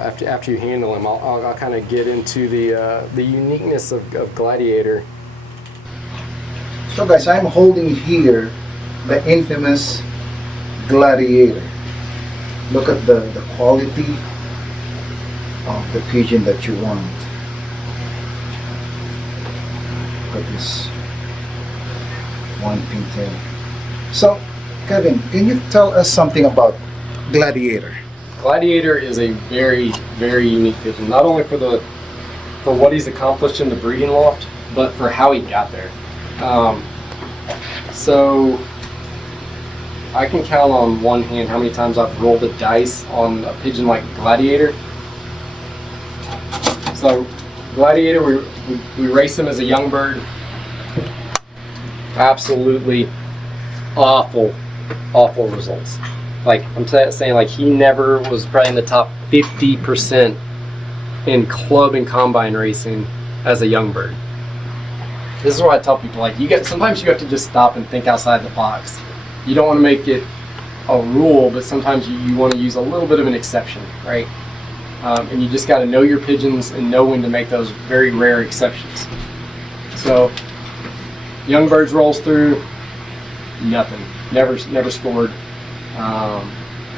after you handle him, I'll kind of get into the uniqueness of Gladiator. So guys, I'm holding here the infamous Gladiator. Look at the quality of the pigeon that you want. Look at this one pintail. So, Kevin, can you tell us something about Gladiator? Gladiator is a very, very unique pigeon, not only for what he's accomplished in the breeding loft, but for how he got there. So I can count on one hand how many times I've rolled the dice on a pigeon like Gladiator. So Gladiator, we race him as a young bird. Absolutely awful results. Like I'm saying, like he never was probably in the top 50% in club and combine racing as a young bird. This is what I tell people, like sometimes you have to just stop and think outside the box. You don't want to make it a rule, but sometimes you want to use a little bit of an exception, right? And you just got to know your pigeons and know when to make those very rare exceptions. So young birds rolls through, nothing, never scored.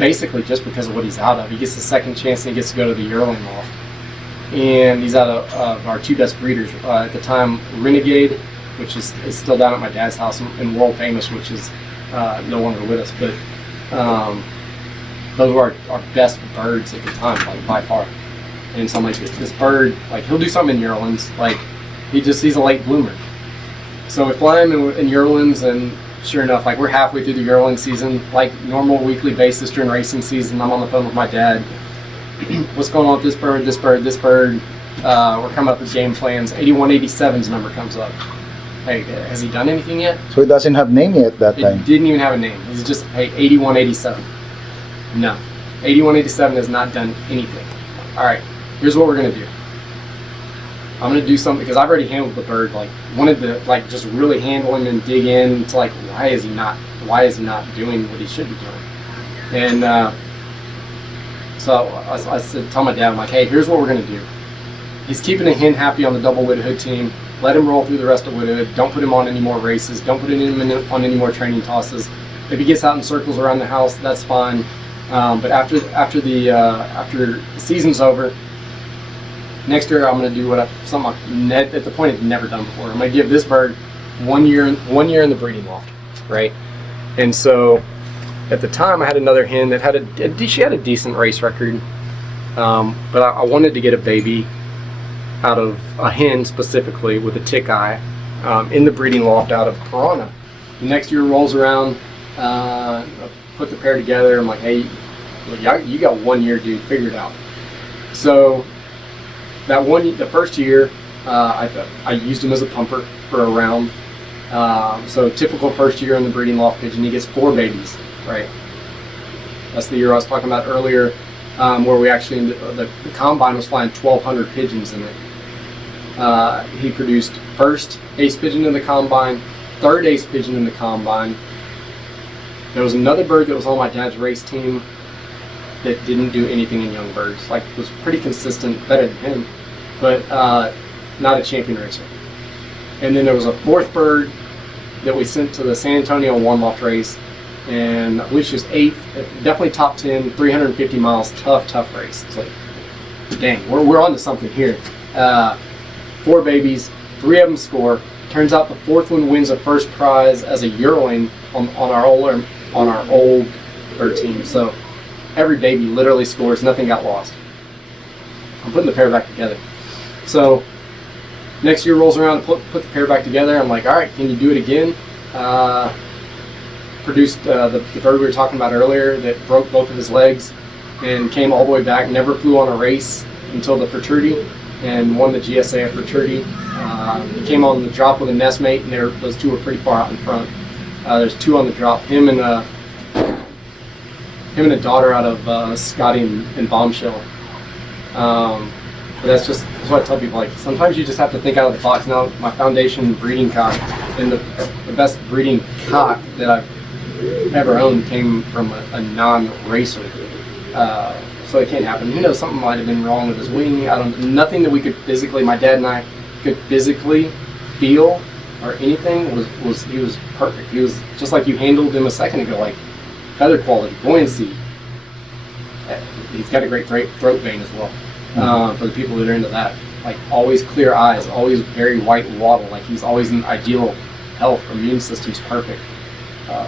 basically just because of what he's out of. He gets a second chance and he gets to go to the yearling loft. And he's out of our 2 best breeders at the time, Renegade, which is still down at my dad's house, and World Famous, which is no longer with us. But those were our best birds at the time, like by far. And so I'm like, this bird, like he'll do something in yearlings, like he's a late bloomer. So we fly him in yearlings, and sure enough, like we're halfway through the yearling season, like normal weekly basis during racing season. I'm on the phone with my dad. What's going on with this bird, this bird, this bird? We're coming up with game plans. 8187's number comes up. Hey, has he done anything yet? So he doesn't have name yet that time. He didn't even have a name. He's just, hey, 8187. No, 8187 has not done anything. All right, here's what we're gonna do. I'm gonna do something, because I've already handled the bird. Like wanted to like just really handle him and dig in to like why is he not doing what he should be doing? And so I said, tell my dad, I'm like, hey, here's what we're gonna do. He's keeping a hen happy on the double widowhood team. Let him roll through the rest of widowhood. Don't put him on any more races. Don't put him on any more training tosses. If he gets out in circles around the house, that's fine. But after the season's over, next year I'm going to do something at the point I've never done before. I'm going to give this bird 1 year in the breeding loft, right? And so at the time I had another hen that had a decent race record, but I wanted to get a baby out of a hen specifically with a tick eye in the breeding loft out of Piranha. The next year rolls around, put the pair together. I'm like, hey, you got 1 year, dude, figure it out. So the first year, I used him as a pumper for a round. So typical first year in the breeding loft pigeon, he gets 4 babies, right? That's the year I was talking about earlier, where we actually, the combine was flying 1,200 pigeons in it. He produced first ace pigeon in the combine, third ace pigeon in the combine. There was another bird that was on my dad's race team that didn't do anything in young birds. Like, was pretty consistent, better than him, but not a champion racer. And then there was a 4th bird that we sent to the San Antonio one loft race, and I believe she was 8th, definitely top 10, 350 miles, tough race. It's like, dang, we're on to something here. 4 babies, 3 of them score. Turns out the 4th one wins a first prize as a yearling on our old bird team. So every baby literally scores, nothing got lost. I'm putting the pair back together. So next year rolls around, put the pair back together. I'm like, all right, can you do it again? Produced the bird we were talking about earlier that broke both of his legs and came all the way back, never flew on a race until the fraternity, and won the GSA at fraternity. He came on the drop with a nestmate, and those 2 were pretty far out in front. There's 2 on the drop. Him and a daughter out of Scotty and Bombshell. But that's what I tell people. Like, sometimes you just have to think out of the box. Now my foundation breeding cock, and the best breeding cock that I've ever owned came from a non-racer. So it can't happen. Who knows, something might have been wrong with his wing. Nothing that we could physically, my dad and I could physically feel or anything he was perfect. He was just like you handled him a second ago, like feather quality, buoyancy. He's got a great throat vein as well. For the people that are into that, like always clear eyes, always very white waddle, like he's always in ideal health, immune system's perfect.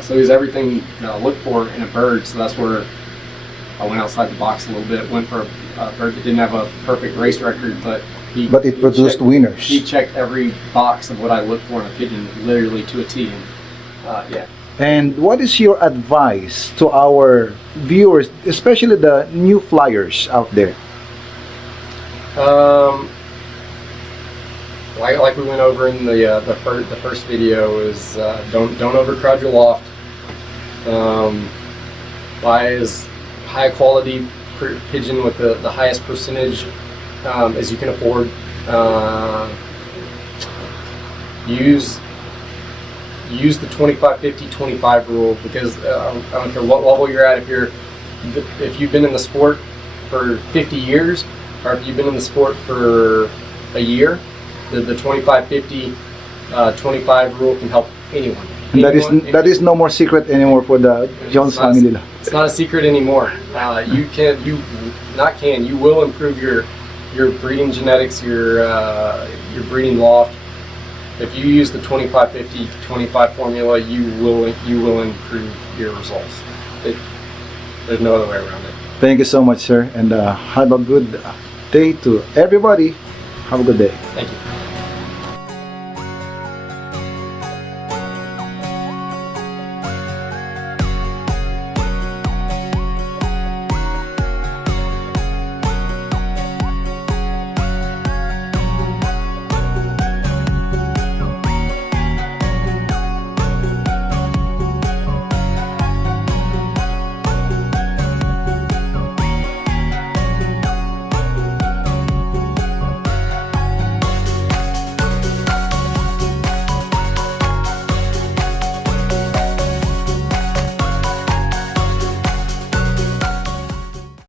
So he's everything that I look for in a bird. So that's where I went outside the box a little bit, went for a bird that didn't have a perfect race record, but it produced winners. He checked every box of what I look for in a pigeon, literally to a T. And, yeah. And what is your advice to our viewers, especially the new flyers out there? Like we went over in the first video, is don't overcrowd your loft. Buy as high quality pigeon with the highest percentage as you can afford. Use the 25-50-25 rule, because I don't care what level you're at. If you've been in the sport for 50 years, or if you've been in the sport for a year, the 25-50-25 rule can help anyone. And that is no more secret anymore for the Jones family. It's not a secret anymore. You will improve your breeding genetics, your breeding loft. If you use the 25-50-25 formula, you will improve your results. There's no other way around it. Thank you so much, sir, and have a good day to everybody. Have a good day. Thank you.